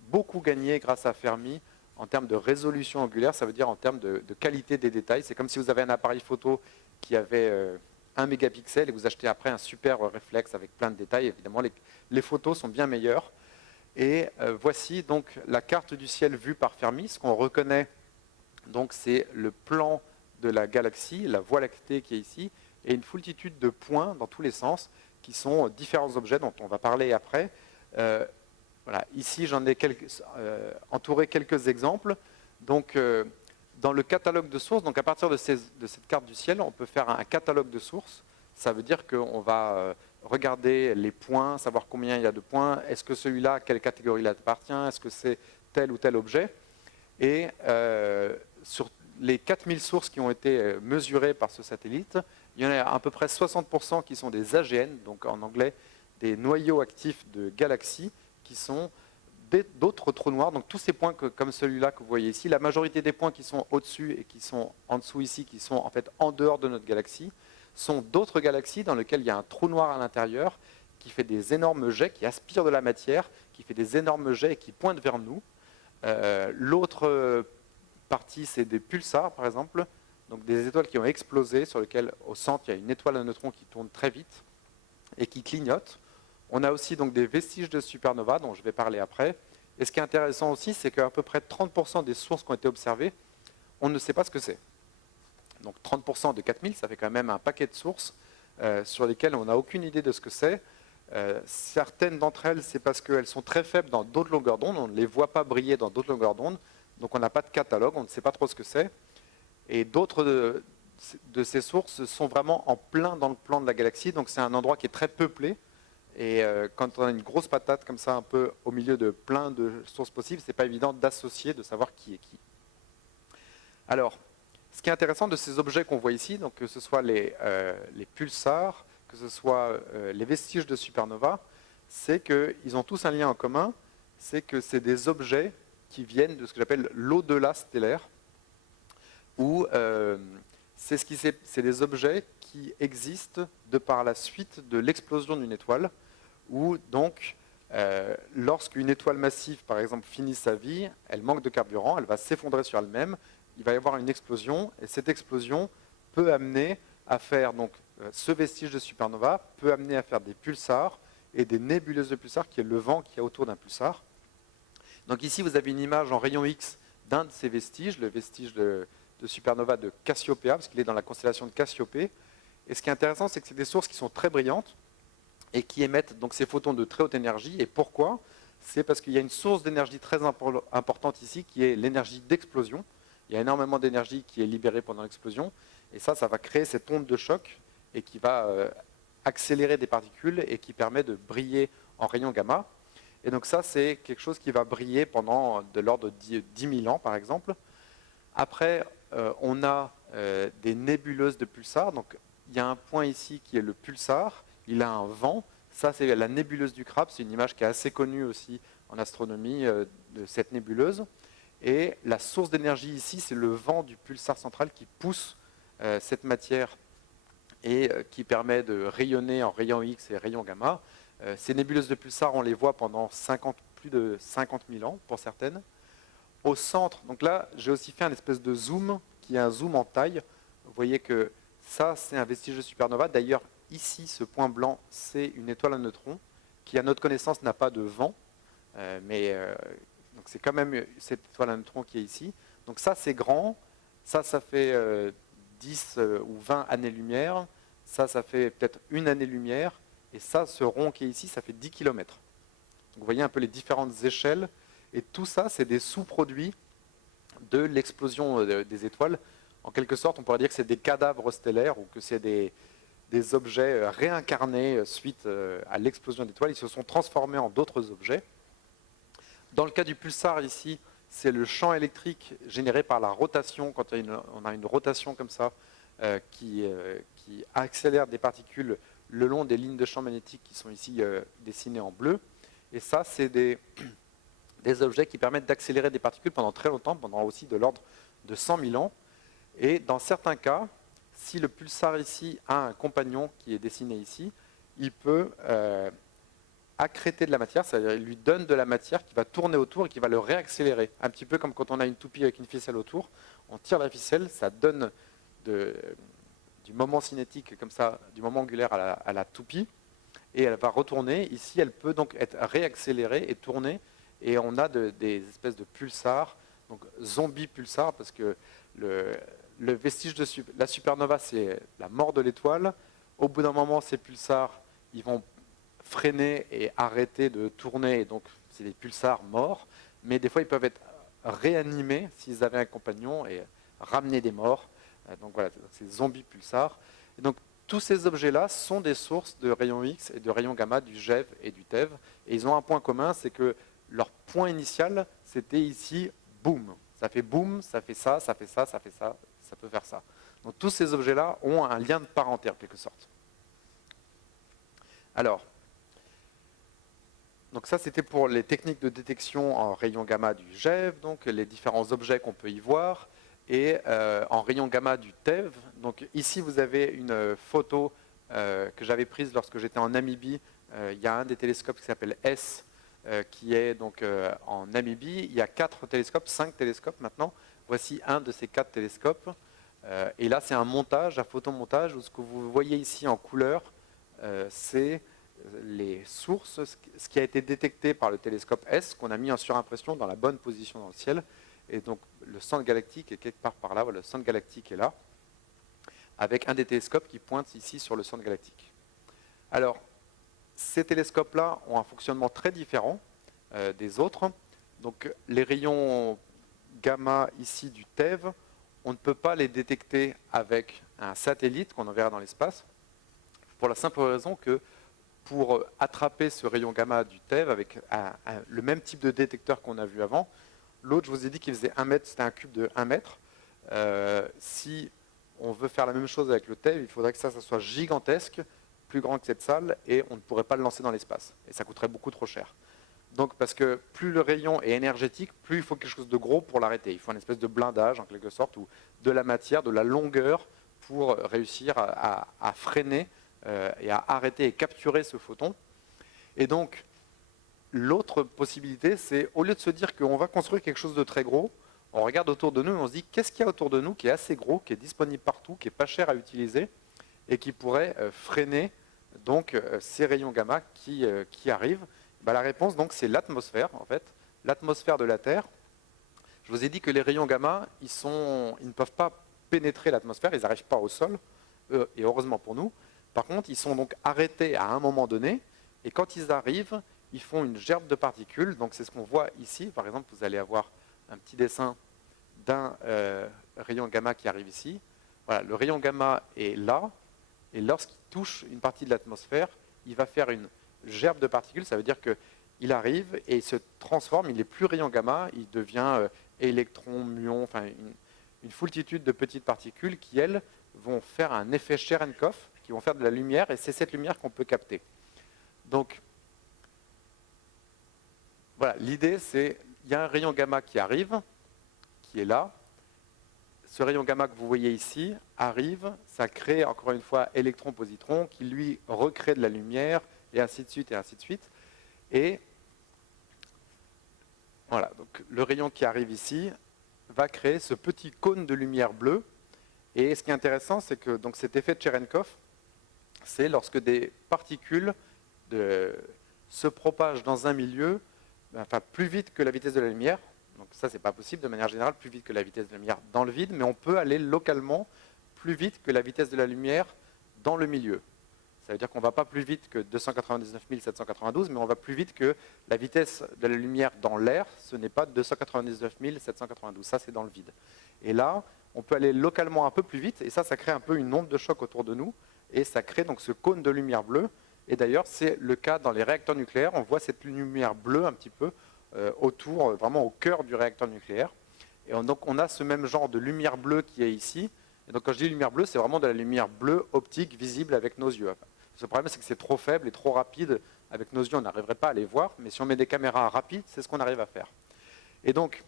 beaucoup gagné grâce à Fermi en termes de résolution angulaire, ça veut dire en termes de qualité des détails. C'est comme si vous avez un appareil photo qui avait 1 mégapixel et vous achetez après un super réflexe avec plein de détails. Évidemment, les photos sont bien meilleures. Et voici donc la carte du ciel vue par Fermi. Ce qu'on reconnaît, donc, c'est le plan de la galaxie, la Voie lactée qui est ici, et une foultitude de points dans tous les sens qui sont différents objets dont on va parler après. Voilà. Ici, j'en ai entouré quelques exemples. Donc, dans le catalogue de sources, donc à partir de cette carte du ciel, on peut faire un catalogue de sources. Ça veut dire qu'on va regarder les points, savoir combien il y a de points, est-ce que celui-là, à quelle catégorie il appartient, est-ce que c'est tel ou tel objet. Et sur les 4000 sources qui ont été mesurées par ce satellite, il y en a à peu près 60% qui sont des AGN, donc en anglais, des noyaux actifs de galaxies, qui sont d'autres trous noirs. Donc tous ces points comme celui-là que vous voyez ici, la majorité des points qui sont au-dessus et qui sont en dessous ici, qui sont en fait en dehors de notre galaxie, sont d'autres galaxies dans lesquelles il y a un trou noir à l'intérieur qui fait des énormes jets, qui aspire de la matière, qui fait des énormes jets et qui pointe vers nous. L'autre partie, c'est des pulsars, par exemple, donc des étoiles qui ont explosé, sur lesquelles, au centre, il y a une étoile à neutrons qui tourne très vite et qui clignote. On a aussi donc des vestiges de supernovas, dont je vais parler après. Et ce qui est intéressant aussi, c'est qu'à peu près 30% des sources qui ont été observées, on ne sait pas ce que c'est. Donc 30% de 4000, ça fait quand même un paquet de sources sur lesquelles on n'a aucune idée de ce que c'est. Certaines d'entre elles, c'est parce qu'elles sont très faibles dans d'autres longueurs d'onde, on ne les voit pas briller dans d'autres longueurs d'onde, donc on n'a pas de catalogue, on ne sait pas trop ce que c'est. Et d'autres de ces sources sont vraiment en plein dans le plan de la galaxie, donc c'est un endroit qui est très peuplé. Et quand on a une grosse patate comme ça, un peu au milieu de plein de sources possibles, c'est pas évident d'associer, de savoir qui est qui. Alors, ce qui est intéressant de ces objets qu'on voit ici, donc que ce soit les pulsars, que ce soit les vestiges de supernovas, c'est qu'ils ont tous un lien en commun, c'est que c'est des objets qui viennent de ce que j'appelle l'au-delà stellaire, où c'est des objets qui existent de par la suite de l'explosion d'une étoile, où donc, lorsqu'une étoile massive, par exemple, finit sa vie, elle manque de carburant, elle va s'effondrer sur elle-même, il va y avoir une explosion, et cette explosion peut amener à faire, donc, ce vestige de supernova peut amener à faire des pulsars et des nébuleuses de pulsars, qui est le vent qui est autour d'un pulsar. Donc ici, vous avez une image en rayon X d'un de ces vestiges, le vestige de supernova de Cassiopéa, parce qu'il est dans la constellation de Cassiopée. Et ce qui est intéressant, c'est que c'est des sources qui sont très brillantes et qui émettent donc ces photons de très haute énergie. Et pourquoi? C'est parce qu'il y a une source d'énergie très importante ici, qui est l'énergie d'explosion. Il y a énormément d'énergie qui est libérée pendant l'explosion. Et ça va créer cette onde de choc et qui va accélérer des particules et qui permet de briller en rayons gamma. Et donc ça, c'est quelque chose qui va briller pendant de l'ordre de 10 000 ans, par exemple. Après, on a des nébuleuses de pulsars. Donc, il y a un point ici qui est le pulsar. Il a un vent. Ça, c'est la nébuleuse du crabe. C'est une image qui est assez connue aussi en astronomie de cette nébuleuse. Et la source d'énergie ici, c'est le vent du pulsar central qui pousse cette matière et qui permet de rayonner en rayons X et rayons gamma. Ces nébuleuses de pulsars, on les voit pendant plus de 50 000 ans pour certaines. au centre, donc là, j'ai aussi fait un espèce de zoom, qui est un zoom en taille. Vous voyez que ça, c'est un vestige de supernova. D'ailleurs, ici, ce point blanc, c'est une étoile à neutrons, qui, à notre connaissance, n'a pas de vent. Donc c'est quand même cette étoile à neutrons qui est ici. Donc ça, c'est grand. Ça fait 10 ou 20 années-lumière. Ça fait peut-être une année-lumière. Et ça, ce rond qui est ici, ça fait 10 km. Donc vous voyez un peu les différentes échelles. Et tout ça, c'est des sous-produits de l'explosion des étoiles. En quelque sorte, on pourrait dire que c'est des cadavres stellaires ou que c'est des objets réincarnés suite à l'explosion d'étoiles. Ils se sont transformés en d'autres objets. Dans le cas du pulsar ici, c'est le champ électrique généré par la rotation. Quand on a une rotation comme ça qui accélère des particules le long des lignes de champ magnétique qui sont ici dessinées en bleu. Et ça, c'est des objets qui permettent d'accélérer des particules pendant très longtemps, pendant aussi de l'ordre de 100 000 ans. Et dans certains cas, si le pulsar ici a un compagnon qui est dessiné ici, il peut accréter de la matière, c'est-à-dire il lui donne de la matière qui va tourner autour et qui va le réaccélérer. Un petit peu comme quand on a une toupie avec une ficelle autour, on tire la ficelle, ça donne du moment cinétique comme ça, du moment angulaire à la toupie, et elle va retourner. Ici, elle peut donc être réaccélérée et tourner, et on a des espèces de pulsars, donc zombie pulsars, parce que le vestige de la supernova, c'est la mort de l'étoile. Au bout d'un moment, ces pulsars, ils vont freiner et arrêter de tourner, et donc c'est des pulsars morts, mais des fois ils peuvent être réanimés s'ils avaient un compagnon et ramener des morts. Donc voilà, c'est zombies pulsars. Et donc tous ces objets-là sont des sources de rayons X et de rayons gamma du GeV et du TeV, et ils ont un point commun, c'est que leur point initial, c'était ici, boum. Ça fait boum, ça fait ça, ça fait ça, ça fait ça, ça peut faire ça. Donc tous ces objets-là ont un lien de parenté en quelque sorte. Alors, donc ça, c'était pour les techniques de détection en rayons gamma du GeV, donc les différents objets qu'on peut y voir, et en rayons gamma du TeV. Donc ici, vous avez une photo que j'avais prise lorsque j'étais en Namibie. Il y a un des télescopes qui s'appelle S, qui est donc en Namibie. Il y a 4 télescopes, 5 télescopes maintenant. Voici un de ces 4 télescopes. Et là, c'est un montage, un photomontage, où ce que vous voyez ici en couleur, c'est les sources, ce qui a été détecté par le télescope S, qu'on a mis en surimpression dans la bonne position dans le ciel. Et donc le centre galactique est quelque part par là, voilà, le centre galactique est là, avec un des télescopes qui pointe ici sur le centre galactique. Alors, ces télescopes-là ont un fonctionnement très différent des autres. Donc les rayons gamma ici du TeV, on ne peut pas les détecter avec un satellite qu'on enverra dans l'espace, pour la simple raison que pour attraper ce rayon gamma du TeV avec le même type de détecteur qu'on a vu avant, l'autre, je vous ai dit qu'il faisait 1 mètre, c'était un cube de 1 mètre. Si on veut faire la même chose avec le TeV, il faudrait que ça soit gigantesque, plus grand que cette salle, et on ne pourrait pas le lancer dans l'espace. Et ça coûterait beaucoup trop cher. Donc, parce que plus le rayon est énergétique, plus il faut quelque chose de gros pour l'arrêter. Il faut une espèce de blindage, en quelque sorte, ou de la matière, de la longueur, pour réussir à freiner et à arrêter et capturer ce photon. Et donc, l'autre possibilité, c'est, au lieu de se dire qu'on va construire quelque chose de très gros, on regarde autour de nous et on se dit, qu'est-ce qu'il y a autour de nous qui est assez gros, qui est disponible partout, qui n'est pas cher à utiliser, et qui pourrait freiner donc, ces rayons gamma qui arrivent. Ben, la réponse, donc, c'est l'atmosphère, en fait, l'atmosphère de la Terre. Je vous ai dit que les rayons gamma, ils ne peuvent pas pénétrer l'atmosphère, ils n'arrivent pas au sol, et heureusement pour nous. Par contre, ils sont donc arrêtés à un moment donné, et quand ils arrivent, ils font une gerbe de particules. Donc c'est ce qu'on voit ici. Par exemple, vous allez avoir un petit dessin d'un rayon gamma qui arrive ici. Voilà, le rayon gamma est là, et lorsqu'il touche une partie de l'atmosphère, il va faire une gerbe de particules. Ça veut dire qu'il arrive et il se transforme, il n'est plus rayon gamma, il devient électron, muon, enfin une foultitude de petites particules qui, elles, vont faire un effet Cherenkov, qui vont faire de la lumière, et c'est cette lumière qu'on peut capter. Donc, voilà, l'idée c'est, il y a un rayon gamma qui arrive, qui est là. Ce rayon gamma que vous voyez ici arrive, ça crée encore une fois électron-positron, qui lui recrée de la lumière, et ainsi de suite, et ainsi de suite. Et Voilà, donc le rayon qui arrive ici va créer ce petit cône de lumière bleue. Et ce qui est intéressant, c'est que donc, cet effet de Cherenkov, c'est lorsque des particules se propagent dans un milieu, enfin plus vite que la vitesse de la lumière. Donc ça, c'est pas possible de manière générale, plus vite que la vitesse de la lumière dans le vide, mais on peut aller localement plus vite que la vitesse de la lumière dans le milieu. Ça veut dire qu'on ne va pas plus vite que 299 792, mais on va plus vite que la vitesse de la lumière dans l'air, ce n'est pas 299 792, ça c'est dans le vide. Et là, on peut aller localement un peu plus vite, et ça crée un peu une onde de choc autour de nous, et ça crée donc ce cône de lumière bleue. Et d'ailleurs, c'est le cas dans les réacteurs nucléaires, on voit cette lumière bleue un petit peu autour, vraiment au cœur du réacteur nucléaire. Et donc on a ce même genre de lumière bleue qui est ici. Et donc quand je dis lumière bleue, c'est vraiment de la lumière bleue optique visible avec nos yeux. Le problème, c'est que c'est trop faible et trop rapide. Avec nos yeux, on n'arriverait pas à les voir, mais si on met des caméras rapides, c'est ce qu'on arrive à faire. Et donc,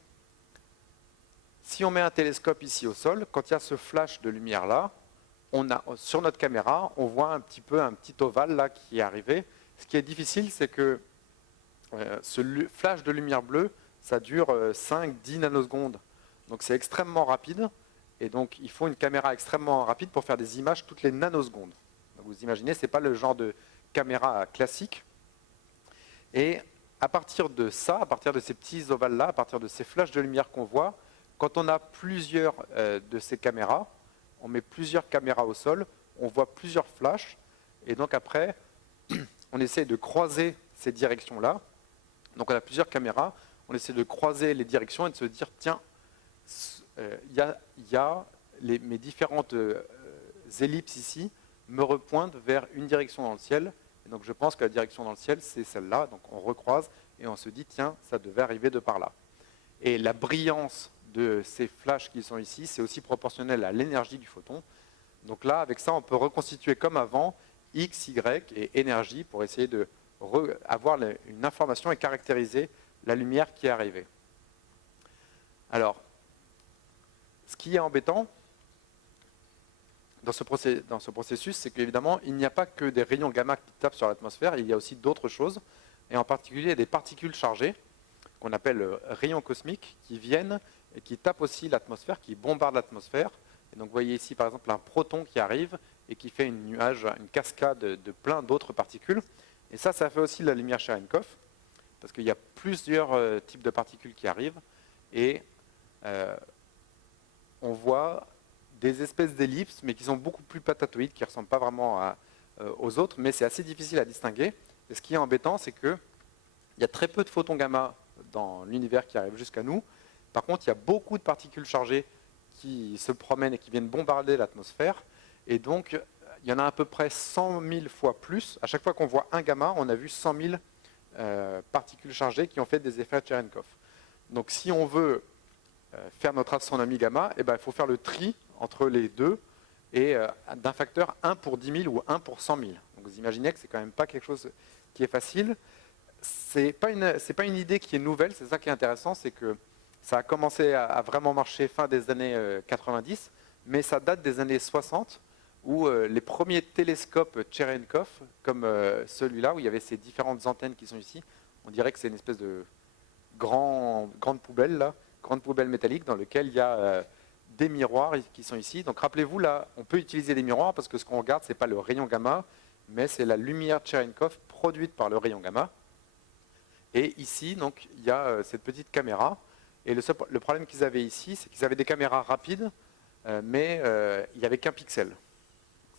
si on met un télescope ici au sol, quand il y a ce flash de lumière-là, sur notre caméra, on voit un petit ovale là qui est arrivé. Ce qui est difficile, c'est que ce flash de lumière bleue, ça dure 5-10 nanosecondes. Donc c'est extrêmement rapide, et donc il faut une caméra extrêmement rapide pour faire des images toutes les nanosecondes. Donc vous imaginez, ce n'est pas le genre de caméra classique. Et à partir de ça, à partir de ces petits ovales-là, à partir de ces flashs de lumière qu'on voit, quand on a plusieurs de ces caméras, on met plusieurs caméras au sol, on voit plusieurs flashs, et donc après, on essaie de croiser ces directions-là. Donc on a plusieurs caméras, on essaie de croiser les directions et de se dire, tiens, mes différentes ellipses ici me repointent vers une direction dans le ciel. Et donc je pense que la direction dans le ciel, c'est celle-là. Donc on recroise et on se dit, tiens, ça devait arriver de par là. Et la brillance de ces flashs qui sont ici, c'est aussi proportionnel à l'énergie du photon. Donc là, avec ça, on peut reconstituer comme avant X, Y et énergie pour essayer de avoir une information et caractériser la lumière qui est arrivée. Alors, ce qui est embêtant dans ce processus, c'est qu'évidemment, il n'y a pas que des rayons gamma qui tapent sur l'atmosphère, il y a aussi d'autres choses, et en particulier des particules chargées, qu'on appelle rayons cosmiques, qui viennent et qui tapent aussi l'atmosphère, qui bombardent l'atmosphère. Et donc vous voyez ici par exemple un proton qui arrive et qui fait une cascade de plein d'autres particules. Et ça fait aussi la lumière Cherenkov, parce qu'il y a plusieurs types de particules qui arrivent, et on voit des espèces d'ellipses, mais qui sont beaucoup plus patatoïdes, qui ne ressemblent pas vraiment aux autres, mais c'est assez difficile à distinguer. Et ce qui est embêtant, c'est qu'il y a très peu de photons gamma dans l'univers qui arrivent jusqu'à nous. Par contre, il y a beaucoup de particules chargées qui se promènent et qui viennent bombarder l'atmosphère. Et donc, il y en a à peu près 100 000 fois plus. À chaque fois qu'on voit un gamma, on a vu 100 000 particules chargées qui ont fait des effets de Cherenkov. Donc si on veut faire notre astronomie gamma, il faut faire le tri entre les deux, et d'un facteur 1 pour 10 000 ou 1 pour 100 000. Donc vous imaginez que c'est quand même pas quelque chose qui est facile. C'est pas une idée qui est nouvelle, c'est ça qui est intéressant, c'est que ça a commencé à vraiment marcher fin des années 90, mais ça date des années 60, où les premiers télescopes Cherenkov, comme celui-là, où il y avait ces différentes antennes qui sont ici, on dirait que c'est une espèce de grande poubelle, là, grande poubelle métallique dans laquelle il y a des miroirs qui sont ici. Donc rappelez-vous, là, on peut utiliser des miroirs parce que ce qu'on regarde, ce n'est pas le rayon gamma, mais c'est la lumière Cherenkov produite par le rayon gamma. Et ici, donc, il y a cette petite caméra. Et le problème qu'ils avaient ici, c'est qu'ils avaient des caméras rapides, mais il n'y avait qu'un pixel.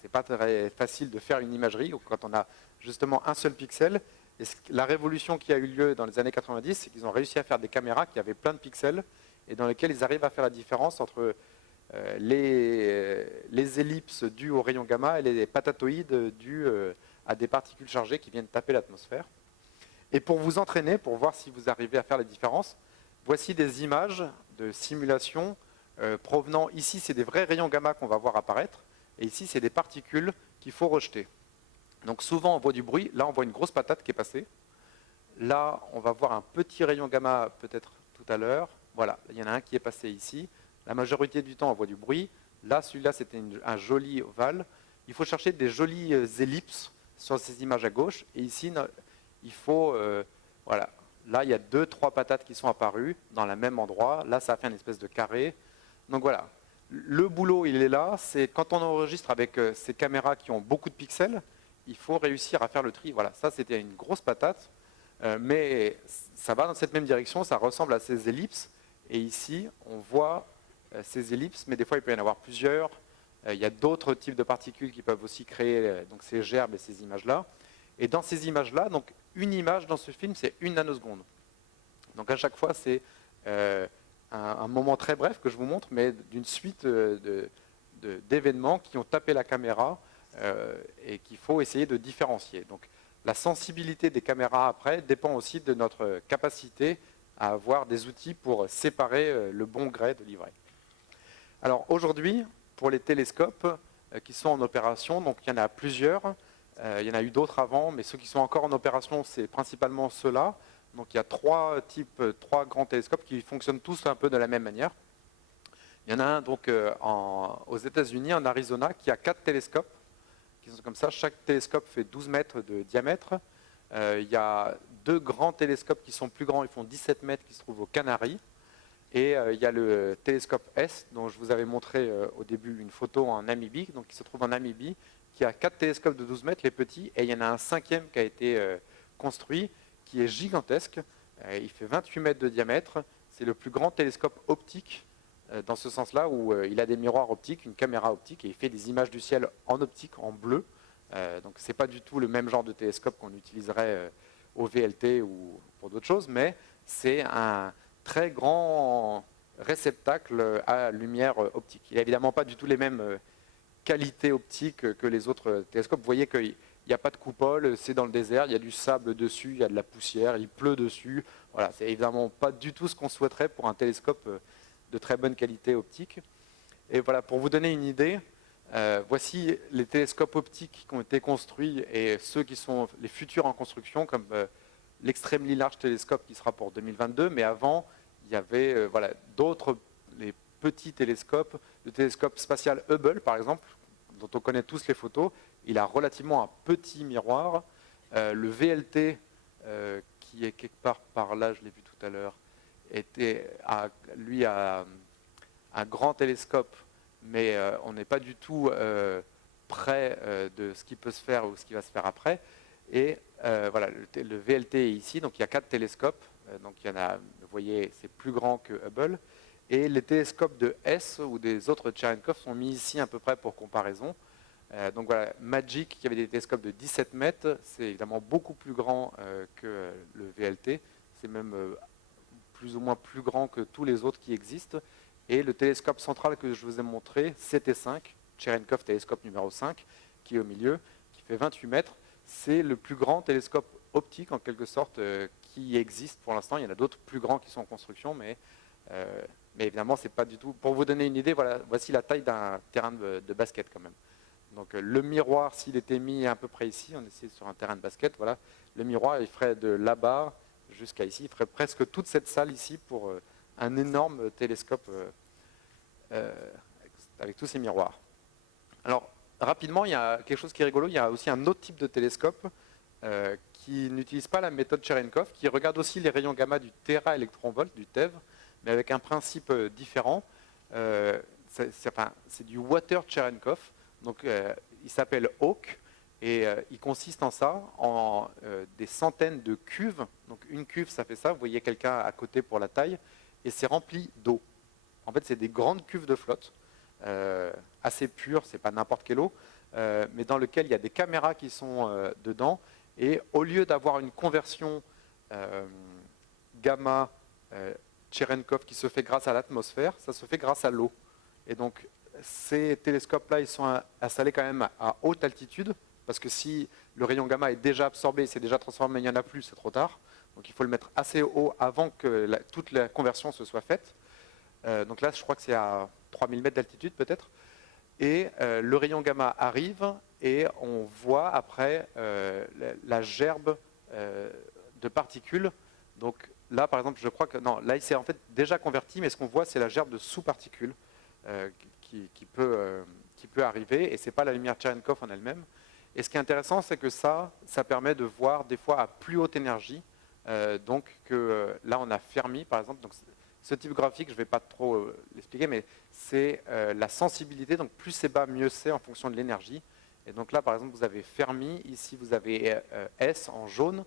C'est pas très facile de faire une imagerie quand on a justement un seul pixel. Et la révolution qui a eu lieu dans les années 90, c'est qu'ils ont réussi à faire des caméras qui avaient plein de pixels et dans lesquelles ils arrivent à faire la différence entre les ellipses dues au rayon gamma et les patatoïdes dues à des particules chargées qui viennent taper l'atmosphère. Et pour vous entraîner, pour voir si vous arrivez à faire la différence, voici des images de simulation provenant, ici c'est des vrais rayons gamma qu'on va voir apparaître, et ici c'est des particules qu'il faut rejeter. Donc souvent on voit du bruit, là on voit une grosse patate qui est passée, là on va voir un petit rayon gamma peut-être tout à l'heure, voilà, il y en a un qui est passé ici, la majorité du temps on voit du bruit, là celui-là c'était un joli ovale, il faut chercher des jolies ellipses sur ces images à gauche, et ici il faut, voilà, Là, il y a 2-3 patates qui sont apparues dans le même endroit. Là, ça a fait une espèce de carré. Donc voilà, le boulot, il est là. C'est quand on enregistre avec ces caméras qui ont beaucoup de pixels, il faut réussir à faire le tri. Voilà, ça, c'était une grosse patate. Mais ça va dans cette même direction, ça ressemble à ces ellipses. Et ici, on voit ces ellipses, mais des fois, il peut y en avoir plusieurs. Il y a d'autres types de particules qui peuvent aussi créer donc ces gerbes et ces images-là. Et dans ces images-là, donc une image dans ce film, c'est 1 nanoseconde. Donc à chaque fois, c'est un moment très bref que je vous montre, mais d'une suite d'événements qui ont tapé la caméra et qu'il faut essayer de différencier. Donc la sensibilité des caméras après dépend aussi de notre capacité à avoir des outils pour séparer le bon gré de l'ivraie. Alors aujourd'hui, pour les télescopes qui sont en opération, donc il y en a plusieurs, il y en a eu d'autres avant, mais ceux qui sont encore en opération, c'est principalement ceux-là. Donc il y a 3 grands télescopes qui fonctionnent tous un peu de la même manière. Il y en a un donc aux États-Unis, en Arizona, qui a 4 télescopes qui sont comme ça. Chaque télescope fait 12 mètres de diamètre. Il y a 2 grands télescopes qui sont plus grands, ils font 17 mètres, qui se trouvent aux Canaries. Et il y a le télescope S, dont je vous avais montré au début une photo en Namibie, donc qui se trouve en Namibie, qui a 4 télescopes de 12 mètres, les petits, et il y en a un 5e qui a été construit, qui est gigantesque. Il fait 28 mètres de diamètre. C'est le plus grand télescope optique, dans ce sens-là, où il a des miroirs optiques, une caméra optique, et il fait des images du ciel en optique, en bleu. Donc ce n'est pas du tout le même genre de télescope qu'on utiliserait au VLT ou pour d'autres choses, mais c'est un très grand réceptacle à lumière optique. Il n'a évidemment pas du tout les mêmes qualités optiques que les autres télescopes. Vous voyez qu'il n'y a pas de coupole, c'est dans le désert, il y a du sable dessus, il y a de la poussière, il pleut dessus. Voilà, c'est évidemment pas du tout ce qu'on souhaiterait pour un télescope de très bonne qualité optique. Et voilà, pour vous donner une idée, voici les télescopes optiques qui ont été construits et ceux qui sont les futurs en construction, comme l'Extremely Large Telescope qui sera pour 2022, mais avant, il y avait d'autres, les petits télescopes. Le télescope spatial Hubble, par exemple, dont on connaît tous les photos, il a relativement un petit miroir. Le VLT, qui est quelque part par là, je l'ai vu tout à l'heure, lui a un grand télescope, mais on n'est pas du tout près de ce qui peut se faire ou ce qui va se faire après. Et voilà, le VLT est ici, donc il y a 4 télescopes, donc il y en a, vous voyez, c'est plus grand que Hubble. Et les télescopes de S ou des autres Cherenkov sont mis ici à peu près pour comparaison. Donc voilà, Magic, qui avait des télescopes de 17 mètres, c'est évidemment beaucoup plus grand que le VLT. C'est même plus ou moins plus grand que tous les autres qui existent. Et le télescope central que je vous ai montré, CT5, Cherenkov télescope numéro 5, qui est au milieu, qui fait 28 mètres, c'est le plus grand télescope optique en quelque sorte qui existe pour l'instant. Il y en a d'autres plus grands qui sont en construction, mais évidemment, c'est pas du tout. Pour vous donner une idée, voilà, voici la taille d'un terrain de basket quand même. Donc le miroir, s'il était mis à peu près ici, on essaie sur un terrain de basket, voilà, le miroir, il ferait de là-bas jusqu'à ici, il ferait presque toute cette salle ici pour un énorme télescope avec tous ces miroirs. Alors, rapidement, il y a quelque chose qui est rigolo, il y a aussi un autre type de télescope qui n'utilise pas la méthode Cherenkov, qui regarde aussi les rayons gamma du téraélectronvolt, du TeV, mais avec un principe différent. C'est du water Cherenkov, donc il s'appelle Hawk, et il consiste en ça, en des centaines de cuves. Donc une cuve, ça fait ça, vous voyez quelqu'un à côté pour la taille, et c'est rempli d'eau. En fait, c'est des grandes cuves de flotte, assez pures, c'est pas n'importe quelle eau, mais dans lequel il y a des caméras qui sont dedans, et au lieu d'avoir une conversion gamma Cherenkov qui se fait grâce à l'atmosphère, ça se fait grâce à l'eau. Et donc, ces télescopes-là, ils sont installés quand même à haute altitude, parce que si le rayon gamma est déjà absorbé, c'est déjà transformé, il n'y en a plus, c'est trop tard. Donc il faut le mettre assez haut avant que toute la conversion se soit faite. Donc là, je crois que c'est à 3000 mètres d'altitude peut-être. Et le rayon gamma arrive et on voit après la gerbe de particules. Donc là, par exemple, je crois que... Non, là, il s'est en fait déjà converti, mais ce qu'on voit, c'est la gerbe de sous-particules qui peut arriver, et ce n'est pas la lumière Cherenkov en elle-même. Et ce qui est intéressant, c'est que ça permet de voir des fois à plus haute énergie Donc là, on a Fermi, par exemple. Donc, ce type graphique, je ne vais pas trop l'expliquer, mais c'est la sensibilité. Donc, plus c'est bas, mieux c'est en fonction de l'énergie. Et donc là, par exemple, vous avez Fermi. Ici, vous avez S en jaune.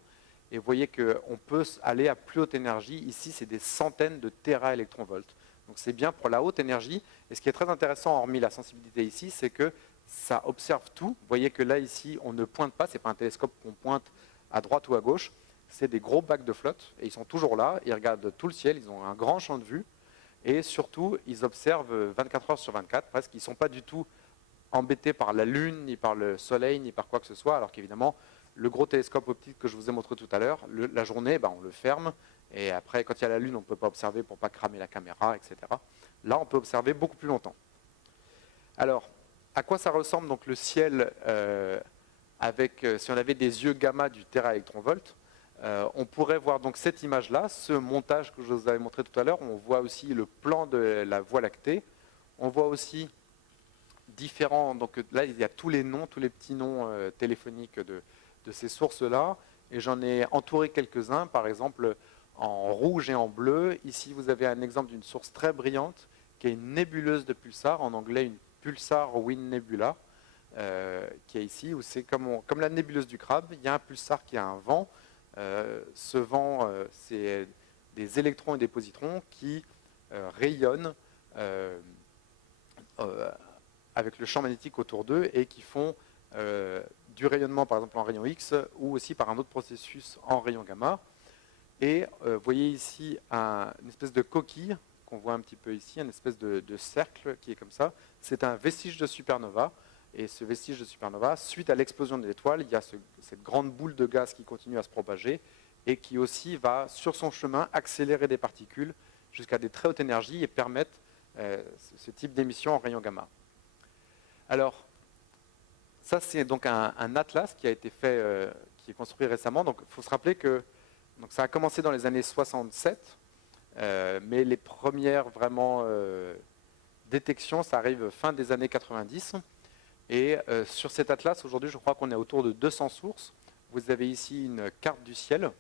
Et vous voyez qu'on peut aller à plus haute énergie. Ici, c'est des centaines de téraélectronvolts. Donc, c'est bien pour la haute énergie. Et ce qui est très intéressant, hormis la sensibilité ici, c'est que ça observe tout. Vous voyez que là, ici, on ne pointe pas. Ce n'est pas un télescope qu'on pointe à droite ou à gauche. C'est des gros bacs de flotte. Et ils sont toujours là. Ils regardent tout le ciel. Ils ont un grand champ de vue. Et surtout, ils observent 24 heures sur 24. Presque, ils ne sont pas du tout embêtés par la Lune, ni par le Soleil, ni par quoi que ce soit. Alors qu'évidemment, le gros télescope optique que je vous ai montré tout à l'heure, la journée, on le ferme. Et après, quand il y a la Lune, on ne peut pas observer pour ne pas cramer la caméra, etc. Là, on peut observer beaucoup plus longtemps. Alors, à quoi ça ressemble donc le ciel si on avait des yeux gamma du téraélectronvolt? On pourrait voir donc cette image-là, ce montage que je vous avais montré tout à l'heure. On voit aussi le plan de la Voie lactée. On voit aussi différents. Donc là, il y a tous les noms, tous les petits noms téléphoniques de ces sources-là. Et j'en ai entouré quelques-uns, par exemple en rouge et en bleu. Ici, vous avez un exemple d'une source très brillante qui est une nébuleuse de pulsars, en anglais une pulsar wind nebula, qui est ici, où c'est comme la nébuleuse du crabe. Il y a un pulsar qui a un vent. Ce vent, c'est des électrons et des positrons qui rayonnent avec le champ magnétique autour d'eux et qui font du rayonnement, par exemple en rayon X, ou aussi par un autre processus en rayon gamma. Et vous voyez ici une espèce de coquille qu'on voit un petit peu ici, une espèce de cercle qui est comme ça. C'est un vestige de supernova. Et ce vestige de supernova, suite à l'explosion de l'étoile, il y a cette grande boule de gaz qui continue à se propager et qui aussi va, sur son chemin, accélérer des particules jusqu'à des très hautes énergies et permettre ce type d'émission en rayon gamma. Alors, ça c'est donc un atlas qui a été fait, qui est construit récemment. Donc, il faut se rappeler que ça a commencé dans les années 67, mais les premières vraiment détections, ça arrive fin des années 90. Et sur cet atlas, aujourd'hui, je crois qu'on est autour de 200 sources. Vous avez ici une carte du ciel,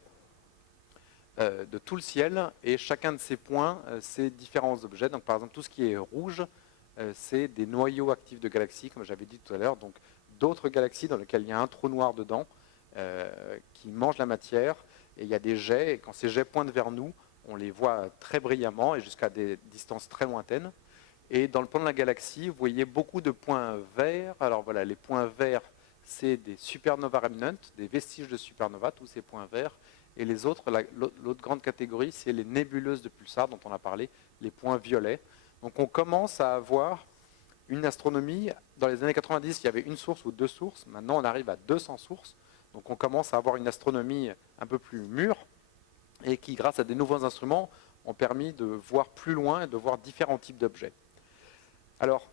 de tout le ciel, et chacun de ces points, c'est différents objets. Donc, par exemple, tout ce qui est rouge, c'est des noyaux actifs de galaxies, comme j'avais dit tout à l'heure. Donc, d'autres galaxies dans lesquelles il y a un trou noir dedans, qui mangent la matière, et il y a des jets, et quand ces jets pointent vers nous, on les voit très brillamment et jusqu'à des distances très lointaines. Et dans le plan de la galaxie, vous voyez beaucoup de points verts. Alors voilà, les points verts, c'est des supernova remnants, des vestiges de supernova, tous ces points verts. Et les autres, l'autre grande catégorie, c'est les nébuleuses de pulsars dont on a parlé, les points violets. Donc on commence à avoir une astronomie. Dans les années 90, il y avait une source ou deux sources. Maintenant, on arrive à 200 sources. Donc on commence à avoir une astronomie un peu plus mûre et qui, grâce à des nouveaux instruments, ont permis de voir plus loin et de voir différents types d'objets. Alors,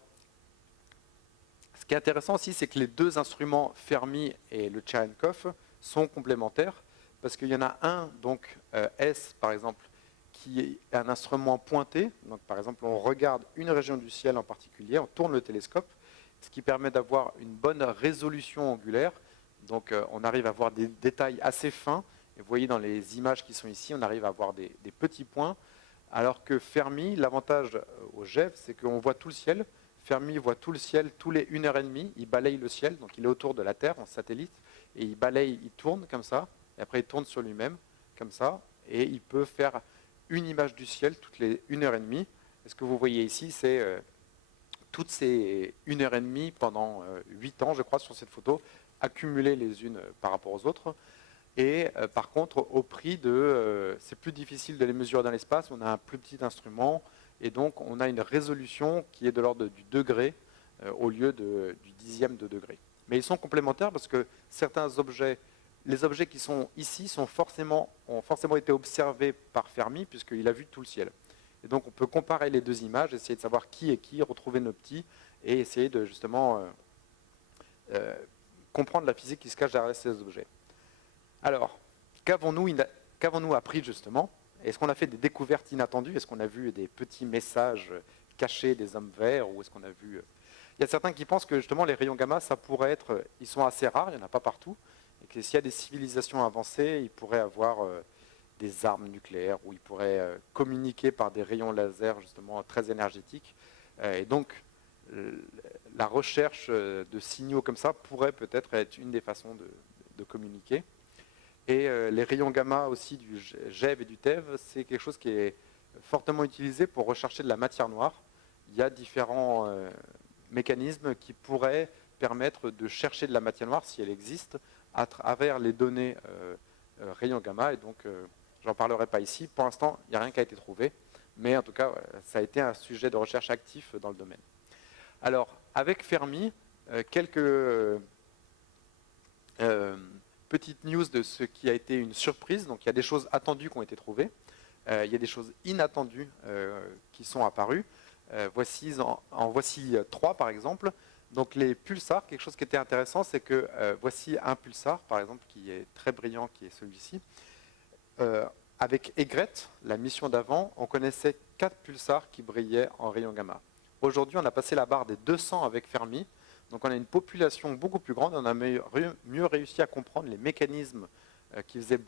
ce qui est intéressant aussi, c'est que les deux instruments Fermi et le Cherenkov sont complémentaires, parce qu'il y en a un, donc S par exemple, qui est un instrument pointé. Donc, par exemple, on regarde une région du ciel en particulier, on tourne le télescope, ce qui permet d'avoir une bonne résolution angulaire. Donc, on arrive à voir des détails assez fins. Et vous voyez dans les images qui sont ici, on arrive à voir des petits points. Alors que Fermi, l'avantage au GEV, c'est qu'on voit tout le ciel. Fermi voit tout le ciel tous les 1h30, il balaye le ciel, donc il est autour de la Terre en satellite, et il balaye, il tourne comme ça, et après il tourne sur lui-même, comme ça, et il peut faire une image du ciel toutes les 1h30. Et ce que vous voyez ici, c'est toutes ces 1h30 pendant 8 ans, je crois, sur cette photo, accumulées les unes par rapport aux autres. Et par contre, au prix de... c'est plus difficile de les mesurer dans l'espace, on a un plus petit instrument, et donc on a une résolution qui est de l'ordre du degré au lieu du dixième de degré. Mais ils sont complémentaires parce que certains objets, les objets qui sont ici ont forcément été observés par Fermi, puisqu'il a vu tout le ciel. Et donc on peut comparer les deux images, essayer de savoir qui est qui, retrouver nos petits, et essayer de justement comprendre la physique qui se cache derrière ces objets. Alors, qu'avons-nous appris justement? Est-ce qu'on a fait des découvertes inattendues? Est-ce qu'on a vu des petits messages cachés des hommes verts? Ou est-ce qu'on a vu... Il y a certains qui pensent que justement les rayons gamma, ça pourrait être... Ils sont assez rares, il n'y en a pas partout. Et que s'il y a des civilisations avancées, ils pourraient avoir des armes nucléaires, où ils pourraient communiquer par des rayons laser justement très énergétiques. Et donc, la recherche de signaux comme ça pourrait peut-être être une des façons de communiquer. Et les rayons gamma aussi du GeV et du TeV, c'est quelque chose qui est fortement utilisé pour rechercher de la matière noire. Il y a différents mécanismes qui pourraient permettre de chercher de la matière noire, si elle existe, à travers les données rayons gamma. Et donc, j'en parlerai pas ici. Pour l'instant, il n'y a rien qui a été trouvé. Mais en tout cas, ça a été un sujet de recherche actif dans le domaine. Alors, avec Fermi, quelques petites news de ce qui a été une surprise. Donc, il y a des choses attendues qui ont été trouvées. Il y a des choses inattendues qui sont apparues. Voici trois, par exemple. Donc, les pulsars, quelque chose qui était intéressant, c'est que voici un pulsar, par exemple, qui est très brillant, qui est celui-ci. Avec Egret, la mission d'avant, on connaissait 4 pulsars qui brillaient en rayons gamma. Aujourd'hui, on a passé la barre des 200 avec Fermi. Donc on a une population beaucoup plus grande, on a mieux réussi à comprendre les mécanismes qui faisaient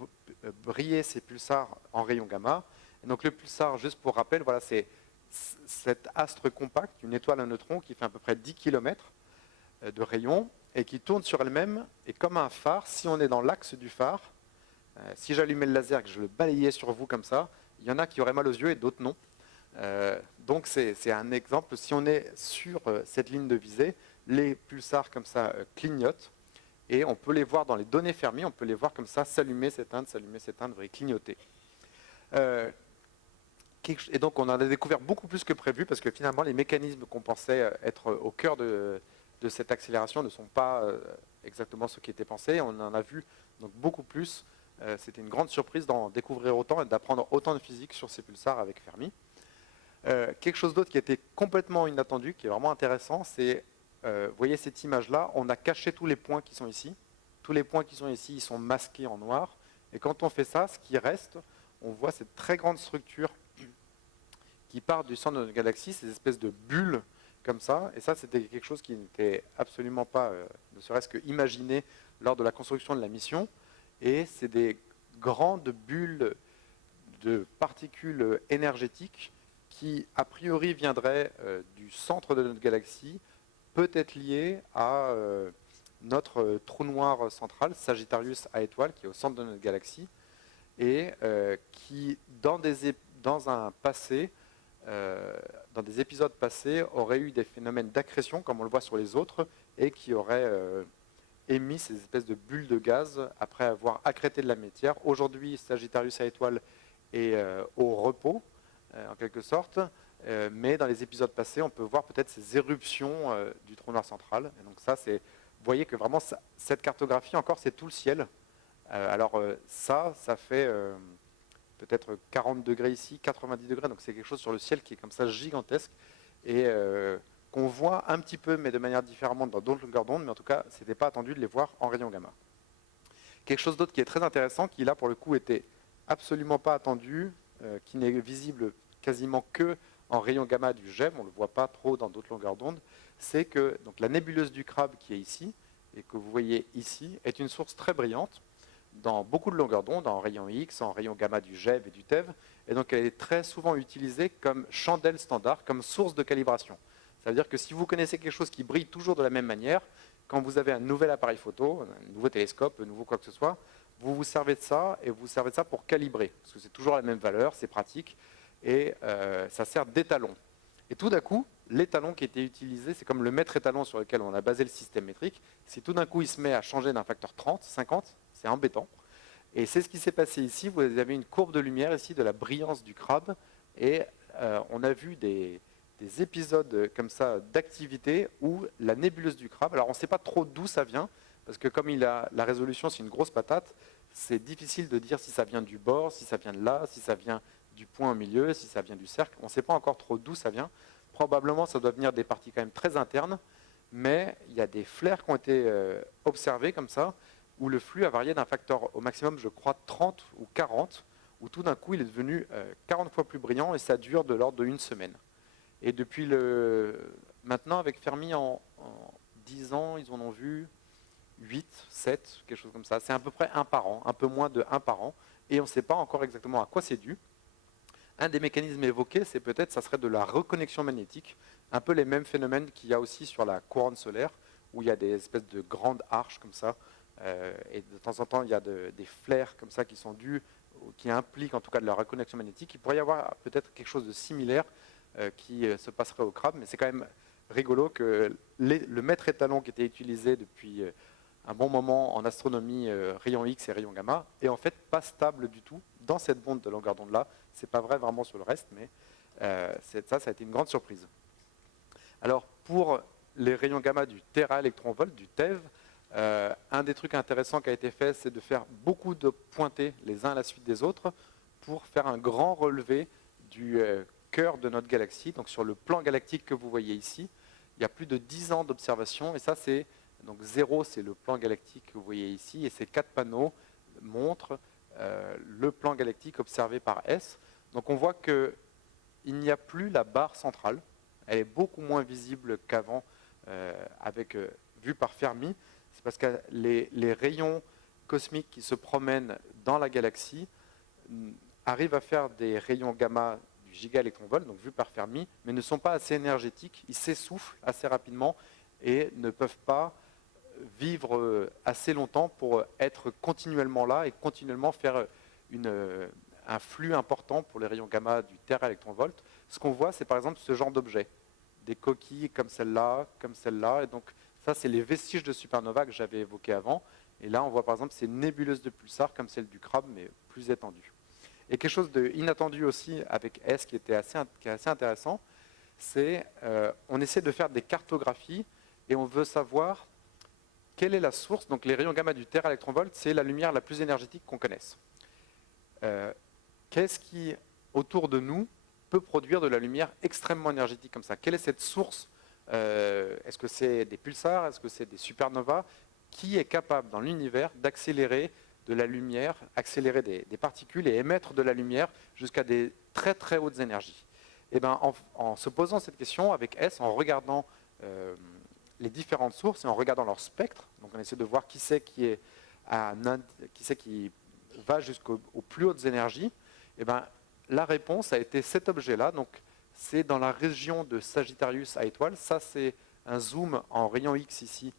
briller ces pulsars en rayons gamma. Et donc le pulsar, juste pour rappel, voilà, c'est cet astre compact, une étoile à neutrons qui fait à peu près 10 km de rayon et qui tourne sur elle-même. Et comme un phare, si on est dans l'axe du phare, si j'allumais le laser et que je le balayais sur vous comme ça, il y en a qui auraient mal aux yeux et d'autres non. Donc c'est un exemple, si on est sur cette ligne de visée, les pulsars comme ça clignotent et on peut les voir dans les données Fermi, on peut les voir comme ça s'allumer, s'éteindre, et clignoter. Et donc on en a découvert beaucoup plus que prévu parce que finalement les mécanismes qu'on pensait être au cœur de cette accélération ne sont pas exactement ce qui était pensé. On en a vu donc beaucoup plus. C'était une grande surprise d'en découvrir autant et d'apprendre autant de physique sur ces pulsars avec Fermi. Quelque chose d'autre qui était complètement inattendu, qui est vraiment intéressant, c'est, vous voyez cette image-là, on a caché tous les points qui sont ici. Tous les points qui sont ici, ils sont masqués en noir. Et quand on fait ça, ce qui reste, on voit cette très grande structure qui part du centre de notre galaxie, ces espèces de bulles comme ça. Et ça, c'était quelque chose qui n'était absolument pas, ne serait-ce que imaginé lors de la construction de la mission. Et c'est des grandes bulles de particules énergétiques qui, a priori, viendraient du centre de notre galaxie, peut-être liées à notre trou noir central, Sagittarius A étoile, qui est au centre de notre galaxie, et qui, dans un passé, dans des épisodes passés, aurait eu des phénomènes d'accrétion, comme on le voit sur les autres, et qui auraient émis ces espèces de bulles de gaz après avoir accrété de la matière. Aujourd'hui, Sagittarius A étoile est au repos, en quelque sorte, mais dans les épisodes passés, on peut voir peut-être ces éruptions du trou noir central. Et donc ça, c'est, vous voyez que vraiment, cette cartographie, encore, c'est tout le ciel. Alors ça fait peut-être 40 degrés ici, 90 degrés, donc c'est quelque chose sur le ciel qui est comme ça gigantesque, et qu'on voit un petit peu, mais de manière différente dans d'autres longueurs d'onde, mais en tout cas, ce n'était pas attendu de les voir en rayons gamma. Quelque chose d'autre qui est très intéressant, qui là, pour le coup, était absolument pas attendu, qui n'est visible quasiment que en rayons gamma du GeV, on ne le voit pas trop dans d'autres longueurs d'onde, c'est que donc, la nébuleuse du crabe qui est ici, et que vous voyez ici, est une source très brillante, dans beaucoup de longueurs d'onde, en rayons X, en rayons gamma du GeV et du TeV, et donc elle est très souvent utilisée comme chandelle standard, comme source de calibration. Ça veut dire que si vous connaissez quelque chose qui brille toujours de la même manière, quand vous avez un nouvel appareil photo, un nouveau télescope, un nouveau quoi que ce soit, vous vous servez de ça, et vous vous servez de ça pour calibrer, parce que c'est toujours la même valeur, c'est pratique, et ça sert d'étalon. Et tout d'un coup, l'étalon qui était utilisé, c'est comme le mètre étalon sur lequel on a basé le système métrique, si tout d'un coup il se met à changer d'un facteur 30, 50, c'est embêtant. Et c'est ce qui s'est passé ici, vous avez une courbe de lumière ici de la brillance du crabe, et on a vu des épisodes comme ça d'activité où la nébuleuse du crabe, alors on ne sait pas trop d'où ça vient, parce que comme la résolution c'est une grosse patate, c'est difficile de dire si ça vient du bord, si ça vient de là, si ça vient du point au milieu, si ça vient du cercle, on ne sait pas encore trop d'où ça vient. Probablement ça doit venir des parties quand même très internes, mais il y a des flares qui ont été observés comme ça, où le flux a varié d'un facteur au maximum, je crois, 30 ou 40, où tout d'un coup il est devenu 40 fois plus brillant et ça dure de l'ordre d'une semaine. Et depuis maintenant, avec Fermi, en 10 ans, ils en ont vu 8, 7, quelque chose comme ça. C'est à peu près un par an, un peu moins de un par an. et on ne sait pas encore exactement à quoi c'est dû. Un des mécanismes évoqués, c'est peut-être, ça serait de la reconnexion magnétique, un peu les mêmes phénomènes qu'il y a aussi sur la couronne solaire, où il y a des espèces de grandes arches comme ça, et de temps en temps il y a des flares comme ça qui sont dus, qui impliquent en tout cas de la reconnexion magnétique. Il pourrait y avoir peut-être quelque chose de similaire qui se passerait au crabe, mais c'est quand même rigolo que le maître étalon qui était utilisé depuis un bon moment en astronomie, rayons X et rayons gamma, est en fait pas stable du tout dans cette bande de longueur d'onde là. C'est pas vrai vraiment sur le reste, mais ça a été une grande surprise. Alors pour les rayons gamma du téraélectronvolt, du TeV, un des trucs intéressants qui a été fait, c'est de faire beaucoup de pointés les uns à la suite des autres pour faire un grand relevé du cœur de notre galaxie. Donc sur le plan galactique que vous voyez ici, il y a plus de 10 ans d'observation, et ça c'est donc 0, c'est le plan galactique que vous voyez ici, et ces 4 panneaux montrent le plan galactique observé par S. Donc on voit qu'il n'y a plus la barre centrale, elle est beaucoup moins visible qu'avant, vue par Fermi. C'est parce que les rayons cosmiques qui se promènent dans la galaxie arrivent à faire des rayons gamma du gigaélectronvolt, donc vus par Fermi, mais ne sont pas assez énergétiques, ils s'essoufflent assez rapidement et ne peuvent pas vivre assez longtemps pour être continuellement là et continuellement faire un flux important pour les rayons gamma du téraélectronvolt. Ce qu'on voit, c'est par exemple ce genre d'objet, des coquilles comme celle-là, et donc ça, c'est les vestiges de supernova que j'avais évoqués avant. Et là, on voit par exemple ces nébuleuses de pulsars comme celle du crabe, mais plus étendues. Et quelque chose d'inattendu aussi avec S qui est assez intéressant, c'est on essaie de faire des cartographies et on veut savoir quelle est la source. Donc les rayons gamma du téraélectronvolt, c'est la lumière la plus énergétique qu'on connaisse. Qu'est-ce qui, autour de nous, peut produire de la lumière extrêmement énergétique comme ça? Quelle est cette source? Est-ce que c'est des pulsars? Est-ce que c'est des supernovas? Qui est capable dans l'univers d'accélérer de la lumière, accélérer des particules et émettre de la lumière jusqu'à des très très hautes énergies? Et bien, en se posant cette question avec S, en regardant les différentes sources et en regardant leur spectre, donc on essaie de voir qui c'est qui va jusqu'aux plus hautes énergies, et ben, la réponse a été cet objet-là. Donc c'est dans la région de Sagittarius à étoile. Ça, c'est un zoom en rayon X ici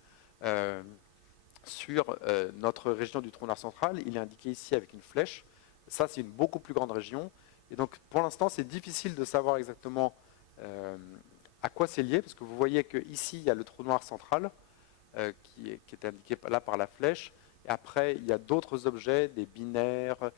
sur notre région du trou noir central. Il est indiqué ici avec une flèche. Ça, c'est une beaucoup plus grande région. Et donc, pour l'instant, c'est difficile de savoir exactement à quoi c'est lié, parce que vous voyez qu'ici, il y a le trou noir central qui est indiqué là par la flèche. Et après, il y a d'autres objets, des binaires.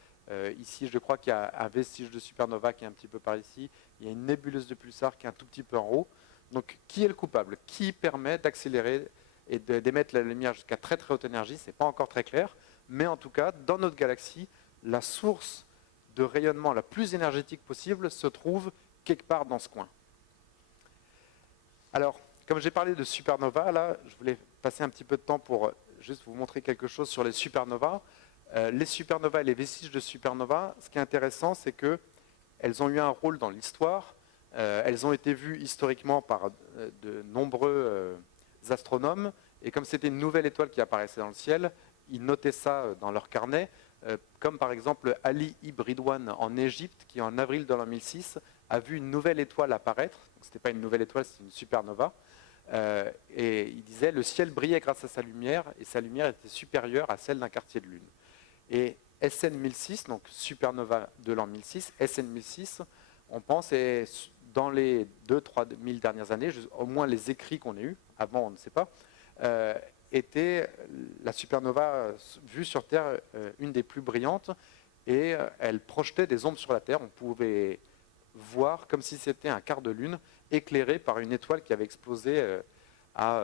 Ici, je crois qu'il y a un vestige de supernova qui est un petit peu par ici. Il y a une nébuleuse de pulsars qui est un tout petit peu en haut. Donc, qui est le coupable? Qui permet d'accélérer et d'émettre la lumière jusqu'à très très haute énergie? Ce n'est pas encore très clair. Mais en tout cas, dans notre galaxie, la source de rayonnement la plus énergétique possible se trouve quelque part dans ce coin. Alors, comme j'ai parlé de supernova, là, je voulais passer un petit peu de temps pour juste vous montrer quelque chose sur les supernovas. Les supernovas et les vestiges de supernovas, ce qui est intéressant, c'est qu'elles ont eu un rôle dans l'histoire. Elles ont été vues historiquement par de nombreux astronomes. Et comme c'était une nouvelle étoile qui apparaissait dans le ciel, ils notaient ça dans leur carnet. Comme par exemple Ali Ibn Ridwan en Égypte, qui en avril de l'an 1006 a vu une nouvelle étoile apparaître. Ce n'était pas une nouvelle étoile, c'est une supernova. Et il disait le ciel brillait grâce à sa lumière, et sa lumière était supérieure à celle d'un quartier de lune. Et SN 1006, donc supernova de l'an 1006, SN 1006, on pense, est dans les 2-3 000 dernières années, au moins les écrits qu'on a eus, avant on ne sait pas, était la supernova vue sur Terre une des plus brillantes, et elle projetait des ombres sur la Terre. On pouvait voir comme si c'était un quart de lune éclairé par une étoile qui avait explosé à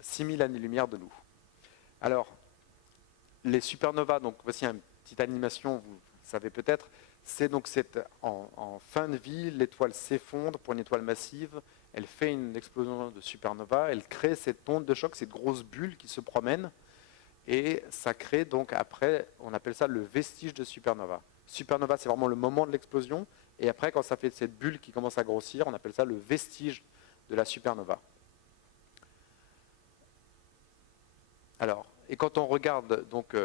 6000 années-lumière de nous. Alors, les supernovas, donc voici une petite animation, vous savez peut-être, c'est donc en fin de vie, l'étoile s'effondre pour une étoile massive, elle fait une explosion de supernova, elle crée cette onde de choc, cette grosse bulle qui se promène, et ça crée donc après, on appelle ça le vestige de supernova. Supernova, c'est vraiment le moment de l'explosion, et après, quand ça fait cette bulle qui commence à grossir, on appelle ça le vestige de la supernova. Alors, et quand on regarde, donc,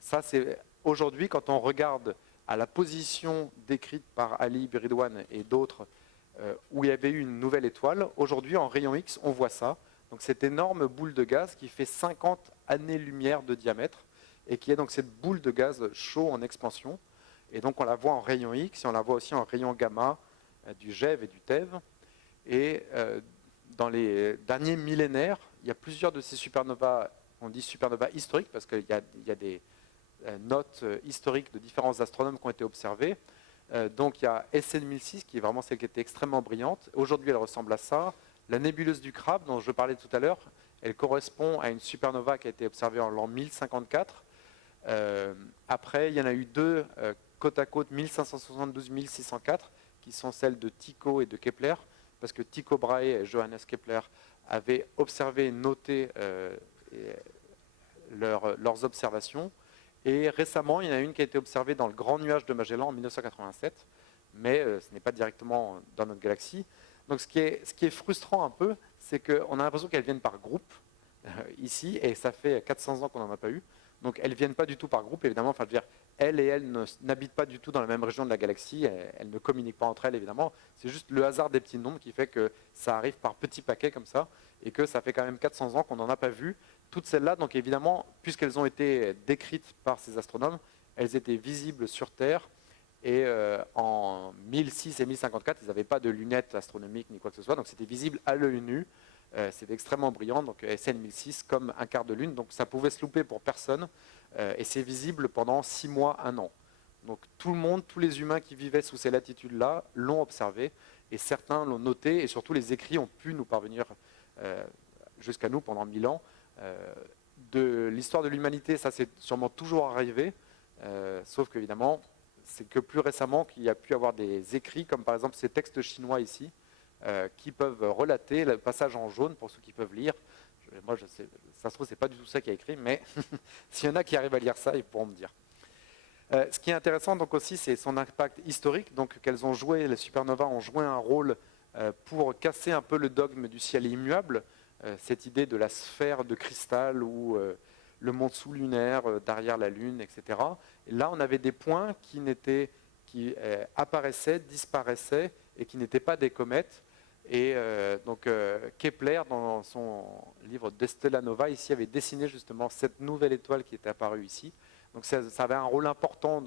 ça c'est aujourd'hui, quand on regarde à la position décrite par Ali Biridwan et d'autres, où il y avait eu une nouvelle étoile, aujourd'hui en rayon X, on voit ça. Donc cette énorme boule de gaz qui fait 50 années-lumière de diamètre et qui est donc cette boule de gaz chaud en expansion. Et donc on la voit en rayon X et on la voit aussi en rayon gamma du GeV et du TeV. Et dans les derniers millénaires, il y a plusieurs de ces supernovas, on dit supernovas historiques parce qu'il y a des notes historiques de différents astronomes qui ont été observées. Donc il y a SN 1006 qui est vraiment celle qui était extrêmement brillante. Aujourd'hui elle ressemble à ça. La nébuleuse du Crabe dont je parlais tout à l'heure, elle correspond à une supernova qui a été observée en l'an 1054. Après il y en a eu deux côte à côte 1572-1604 qui sont celles de Tycho et de Kepler parce que Tycho Brahe et Johannes Kepler avaient observé et noté leurs observations. Et récemment, il y en a une qui a été observée dans le Grand Nuage de Magellan en 1987, mais ce n'est pas directement dans notre galaxie. Donc ce qui est frustrant un peu, c'est qu'on a l'impression qu'elles viennent par groupe ici, et ça fait 400 ans qu'on n'en a pas eu. Donc elles ne viennent pas du tout par groupe, évidemment. Enfin, je veux dire, elles et elles n'habitent pas du tout dans la même région de la galaxie, elles ne communiquent pas entre elles, évidemment. C'est juste le hasard des petits nombres qui fait que ça arrive par petits paquets comme ça, et que ça fait quand même 400 ans qu'on n'en a pas vu. Toutes celles-là, donc évidemment, puisqu'elles ont été décrites par ces astronomes, elles étaient visibles sur Terre. Et en 1006 et 1054, ils n'avaient pas de lunettes astronomiques ni quoi que ce soit, donc c'était visible à l'œil nu. C'était extrêmement brillant, donc SN 1006 comme un quart de lune, donc ça pouvait se louper pour personne. Et c'est visible pendant 6 mois, 1 an. Donc tout le monde, tous les humains qui vivaient sous ces latitudes-là l'ont observé, et certains l'ont noté, et surtout les écrits ont pu nous parvenir jusqu'à nous pendant 1000 ans. De l'histoire de l'humanité, ça c'est sûrement toujours arrivé, sauf qu'évidemment, c'est que plus récemment qu'il y a pu avoir des écrits, comme par exemple ces textes chinois ici, qui peuvent relater le passage en jaune pour ceux qui peuvent lire. Moi, je sais, ça se trouve, c'est pas du tout ça qui est écrit, mais s'il y en a qui arrivent à lire ça, ils pourront me dire. Ce qui est intéressant donc aussi, c'est son impact historique. Donc, qu'elles ont joué, les supernovas ont joué un rôle pour casser un peu le dogme du ciel immuable, cette idée de la sphère de cristal ou le monde sous-lunaire derrière la Lune, etc. Et là, on avait des points qui apparaissaient, disparaissaient et qui n'étaient pas des comètes. Et donc Kepler, dans son livre De Stella Nova, ici avait dessiné justement cette nouvelle étoile qui était apparue ici. Donc ça avait un rôle important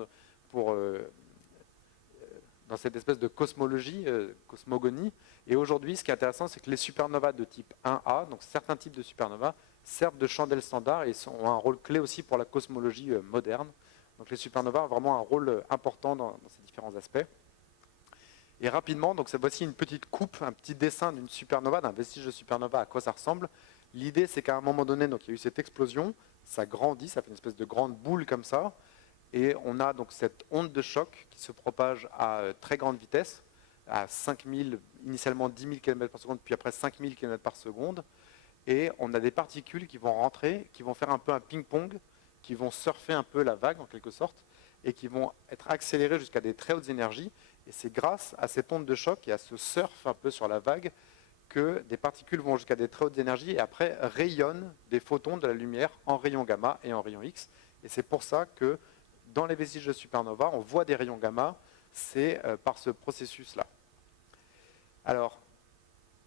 dans cette espèce de cosmologie, cosmogonie. Et aujourd'hui, ce qui est intéressant, c'est que les supernovas de type 1A, donc certains types de supernovas, servent de chandelle standard et ont un rôle clé aussi pour la cosmologie moderne. Donc les supernovas ont vraiment un rôle important dans ces différents aspects. Et rapidement, donc voici une petite coupe, un petit dessin d'une supernova, d'un vestige de supernova, à quoi ça ressemble. L'idée, c'est qu'à un moment donné, donc, il y a eu cette explosion, ça grandit, ça fait une espèce de grande boule comme ça, et on a donc cette onde de choc qui se propage à très grande vitesse, à 5000, initialement 10 000 km par seconde, puis après 5000 km par seconde, et on a des particules qui vont rentrer, qui vont faire un peu un ping-pong, qui vont surfer un peu la vague en quelque sorte, et qui vont être accélérées jusqu'à des très hautes énergies. Et c'est grâce à cette onde de choc et à ce surf un peu sur la vague que des particules vont jusqu'à des très hautes énergies et après rayonnent des photons de la lumière en rayon gamma et en rayon X. Et c'est pour ça que dans les vestiges de supernova, on voit des rayons gamma, c'est par ce processus-là. Alors,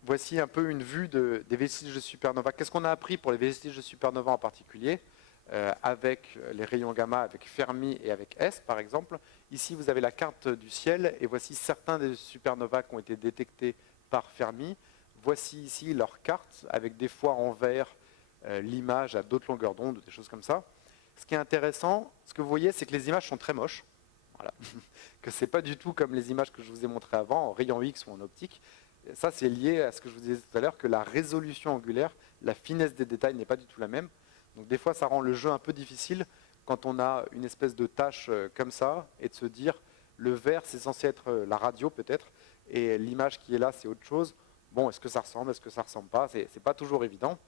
voici un peu une vue des vestiges de supernova. Qu'est-ce qu'on a appris pour les vestiges de supernova en particulier avec les rayons gamma, avec Fermi et avec S par exemple. Ici vous avez la carte du ciel et voici certains des supernovas qui ont été détectés par Fermi. Voici ici leur carte avec des fois en vert l'image à d'autres longueurs d'onde, des choses comme ça. Ce qui est intéressant, ce que vous voyez, c'est que les images sont très moches. Voilà. Que ce n'est pas du tout comme les images que je vous ai montrées avant, en rayon X ou en optique. Ça, c'est lié à ce que je vous disais tout à l'heure, que la résolution angulaire, la finesse des détails n'est pas du tout la même. Donc des fois, ça rend le jeu un peu difficile quand on a une espèce de tâche comme ça, et de se dire, le vert, c'est censé être la radio peut-être, et l'image qui est là, c'est autre chose. Bon, est-ce que ça ressemble, est-ce que ça ne ressemble pas? C'est pas toujours évident.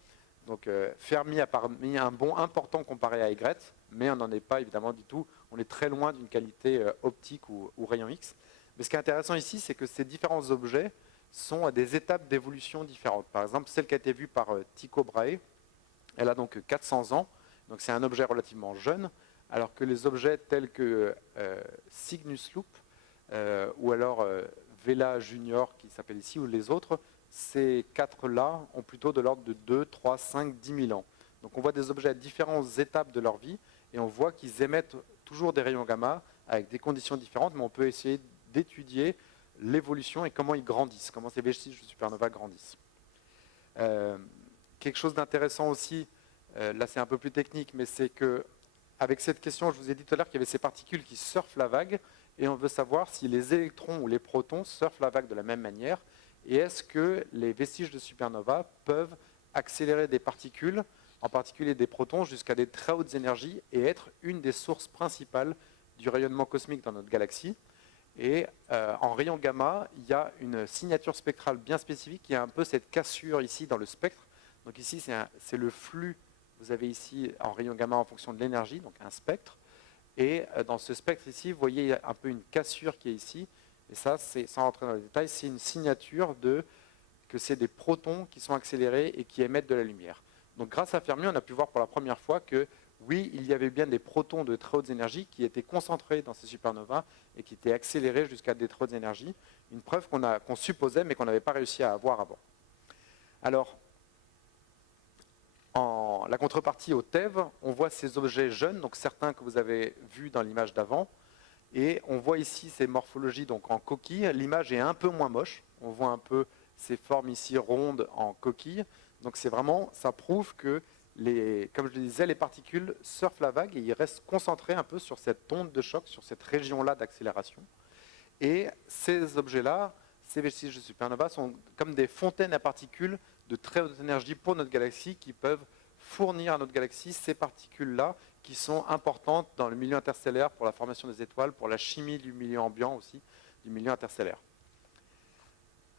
Donc Fermi a mis un bond important comparé à Egret, mais on n'en est pas évidemment du tout. On est très loin d'une qualité optique ou rayon X. Mais ce qui est intéressant ici, c'est que ces différents objets sont à des étapes d'évolution différentes. Par exemple, celle qui a été vue par Tycho Brahe, elle a donc 400 ans, donc c'est un objet relativement jeune, alors que les objets tels que Cygnus Loop ou alors Vela Junior qui s'appelle ici, ou les autres, ces quatre-là ont plutôt de l'ordre de 2, 3, 5, 10 000 ans. Donc on voit des objets à différentes étapes de leur vie, et on voit qu'ils émettent toujours des rayons gamma avec des conditions différentes, mais on peut essayer d'étudier l'évolution et comment ils grandissent, comment ces vestiges de supernova grandissent. Quelque chose d'intéressant aussi, là c'est un peu plus technique, mais c'est que avec cette question, je vous ai dit tout à l'heure qu'il y avait ces particules qui surfent la vague, et on veut savoir si les électrons ou les protons surfent la vague de la même manière, et est-ce que les vestiges de supernova peuvent accélérer des particules, en particulier des protons, jusqu'à des très hautes énergies, et être une des sources principales du rayonnement cosmique dans notre galaxie. Et en rayon gamma, il y a une signature spectrale bien spécifique, il y a un peu cette cassure ici dans le spectre. Donc ici, c'est le flux, vous avez ici en rayon gamma en fonction de l'énergie, donc un spectre. Et dans ce spectre ici, vous voyez un peu une cassure qui est ici. Et ça, sans rentrer dans les détails, c'est une signature que c'est des protons qui sont accélérés et qui émettent de la lumière. Donc grâce à Fermi, on a pu voir pour la première fois que oui, il y avait bien des protons de très hautes énergies qui étaient concentrés dans ces supernovas et qui étaient accélérés jusqu'à des très hautes énergies. Une preuve qu'on supposait mais qu'on n'avait pas réussi à avoir avant. Alors, en la contrepartie au TeV, on voit ces objets jeunes, donc certains que vous avez vus dans l'image d'avant, et on voit ici ces morphologies donc en coquille. L'image est un peu moins moche, on voit un peu ces formes ici rondes en coquille. Donc c'est vraiment, ça prouve que, comme je le disais, les particules surfent la vague et ils restent concentrés un peu sur cette onde de choc, sur cette région-là d'accélération. Et ces objets-là, ces vestiges de supernova, sont comme des fontaines à particules de très haute énergie pour notre galaxie qui peuvent fournir à notre galaxie ces particules-là qui sont importantes dans le milieu interstellaire pour la formation des étoiles, pour la chimie du milieu ambiant aussi, du milieu interstellaire.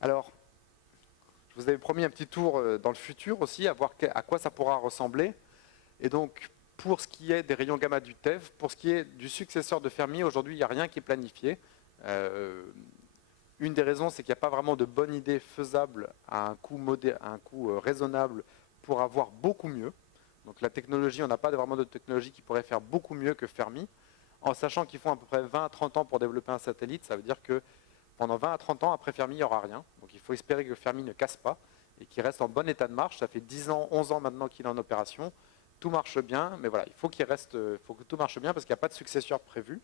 Alors, je vous avais promis un petit tour dans le futur aussi, à voir à quoi ça pourra ressembler. Et donc, pour ce qui est des rayons gamma du TeV, pour ce qui est du successeur de Fermi, aujourd'hui, il n'y a rien qui est planifié. Une des raisons, c'est qu'il n'y a pas vraiment de bonne idée faisable à un coût raisonnable pour avoir beaucoup mieux. Donc la technologie, on n'a pas vraiment de technologie qui pourrait faire beaucoup mieux que Fermi, en sachant qu'il faut à peu près 20 à 30 ans pour développer un satellite. Ça veut dire que pendant 20 à 30 ans, après Fermi, il n'y aura rien. Donc il faut espérer que Fermi ne casse pas et qu'il reste en bon état de marche. Ça fait 10 ans, 11 ans maintenant qu'il est en opération. Tout marche bien, mais voilà, il faut que tout marche bien parce qu'il n'y a pas de successeur prévu.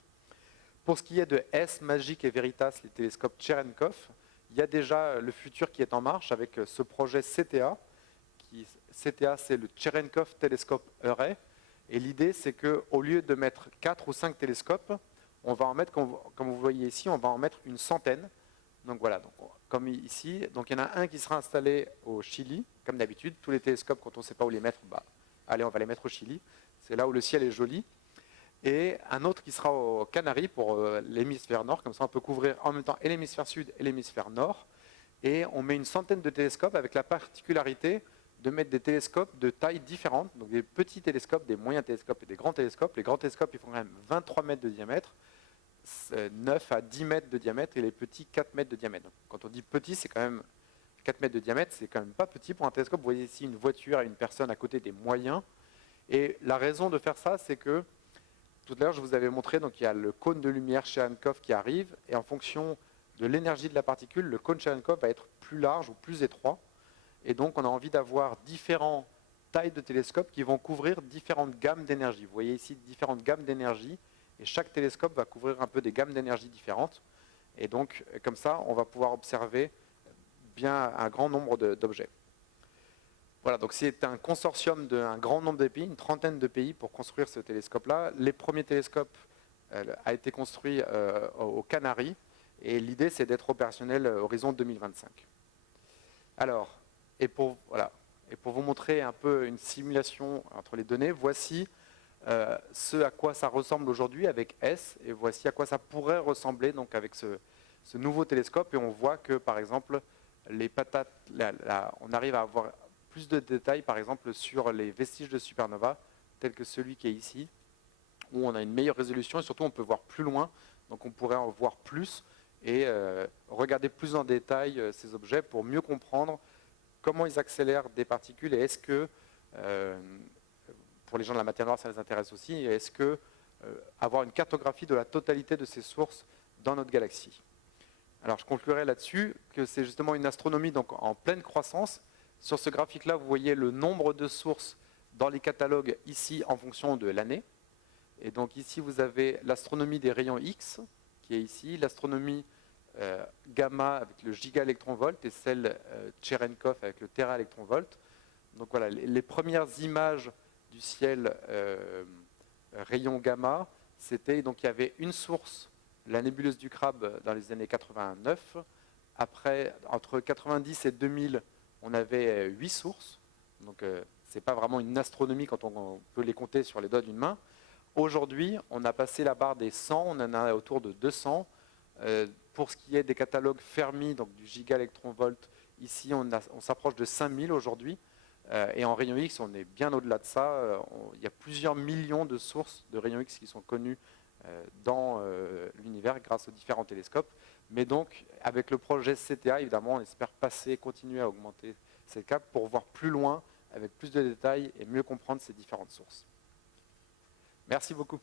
Pour ce qui est de S, Magic et Veritas, les télescopes Cherenkov, il y a déjà le futur qui est en marche avec ce projet CTA. CTA, c'est le Cherenkov Telescope Array. Et l'idée, c'est qu'au lieu de mettre 4 ou 5 télescopes, on va en mettre, comme vous voyez ici, on va en mettre une centaine. Donc voilà, comme ici. Donc il y en a un qui sera installé au Chili, comme d'habitude. Tous les télescopes, quand on ne sait pas où les mettre, allez, on va les mettre au Chili. C'est là où le ciel est joli. Et un autre qui sera aux Canaries pour l'hémisphère nord, comme ça on peut couvrir en même temps et l'hémisphère sud et l'hémisphère nord. Et on met une centaine de télescopes avec la particularité de mettre des télescopes de tailles différentes, donc des petits télescopes, des moyens télescopes et des grands télescopes. Les grands télescopes, ils font quand même 23 mètres de diamètre, 9 à 10 mètres de diamètre, et les petits 4 mètres de diamètre. Donc, quand on dit petit, c'est quand même 4 mètres de diamètre, c'est quand même pas petit pour un télescope. Vous voyez ici une voiture et une personne à côté des moyens. Et la raison de faire ça, c'est que tout à l'heure, je vous avais montré, donc il y a le cône de lumière Cherenkov qui arrive, et en fonction de l'énergie de la particule, le cône Cherenkov va être plus large ou plus étroit. Et donc, on a envie d'avoir différentes tailles de télescopes qui vont couvrir différentes gammes d'énergie. Vous voyez ici différentes gammes d'énergie, et chaque télescope va couvrir un peu des gammes d'énergie différentes. Et donc, comme ça, on va pouvoir observer bien un grand nombre d'objets. Voilà, donc c'est un consortium d'un grand nombre de pays, une trentaine de pays pour construire ce télescope-là. Les premiers télescopes a été construit aux Canaries, et l'idée c'est d'être opérationnel horizon 2025. Alors, et pour vous montrer un peu une simulation entre les données, voici ce à quoi ça ressemble aujourd'hui avec S, et voici à quoi ça pourrait ressembler donc avec ce nouveau télescope. Et on voit que, par exemple, les patates, on arrive à avoir plus de détails, par exemple, sur les vestiges de supernova, tels que celui qui est ici, où on a une meilleure résolution, et surtout on peut voir plus loin, donc on pourrait en voir plus, et regarder plus en détail ces objets pour mieux comprendre comment ils accélèrent des particules, et est-ce que, pour les gens de la matière noire ça les intéresse aussi, et est-ce que avoir une cartographie de la totalité de ces sources dans notre galaxie. Alors je conclurai là-dessus que c'est justement une astronomie donc, en pleine croissance. Sur ce graphique-là, vous voyez le nombre de sources dans les catalogues ici en fonction de l'année. Et donc ici, vous avez l'astronomie des rayons X, qui est ici, l'astronomie gamma avec le gigaélectronvolt et celle Cherenkov avec le téraélectronvolt. Donc voilà, les premières images du ciel rayon gamma, c'était donc il y avait une source, la nébuleuse du Crabe, dans les années 89. Après, entre 90 et 2000, on avait 8 sources. Donc ce n'est pas vraiment une astronomie quand on peut les compter sur les doigts d'une main. Aujourd'hui, on a passé la barre des 100, on en a autour de 200. Pour ce qui est des catalogues Fermi, donc du gigaélectronvolt, ici on s'approche de 5000 aujourd'hui. Et en rayon X, on est bien au-delà de ça. Il y a plusieurs millions de sources de rayons X qui sont connues dans l'univers grâce aux différents télescopes. Mais donc, avec le projet CTA, évidemment, on espère continuer à augmenter ces caps pour voir plus loin, avec plus de détails et mieux comprendre ces différentes sources. Merci beaucoup.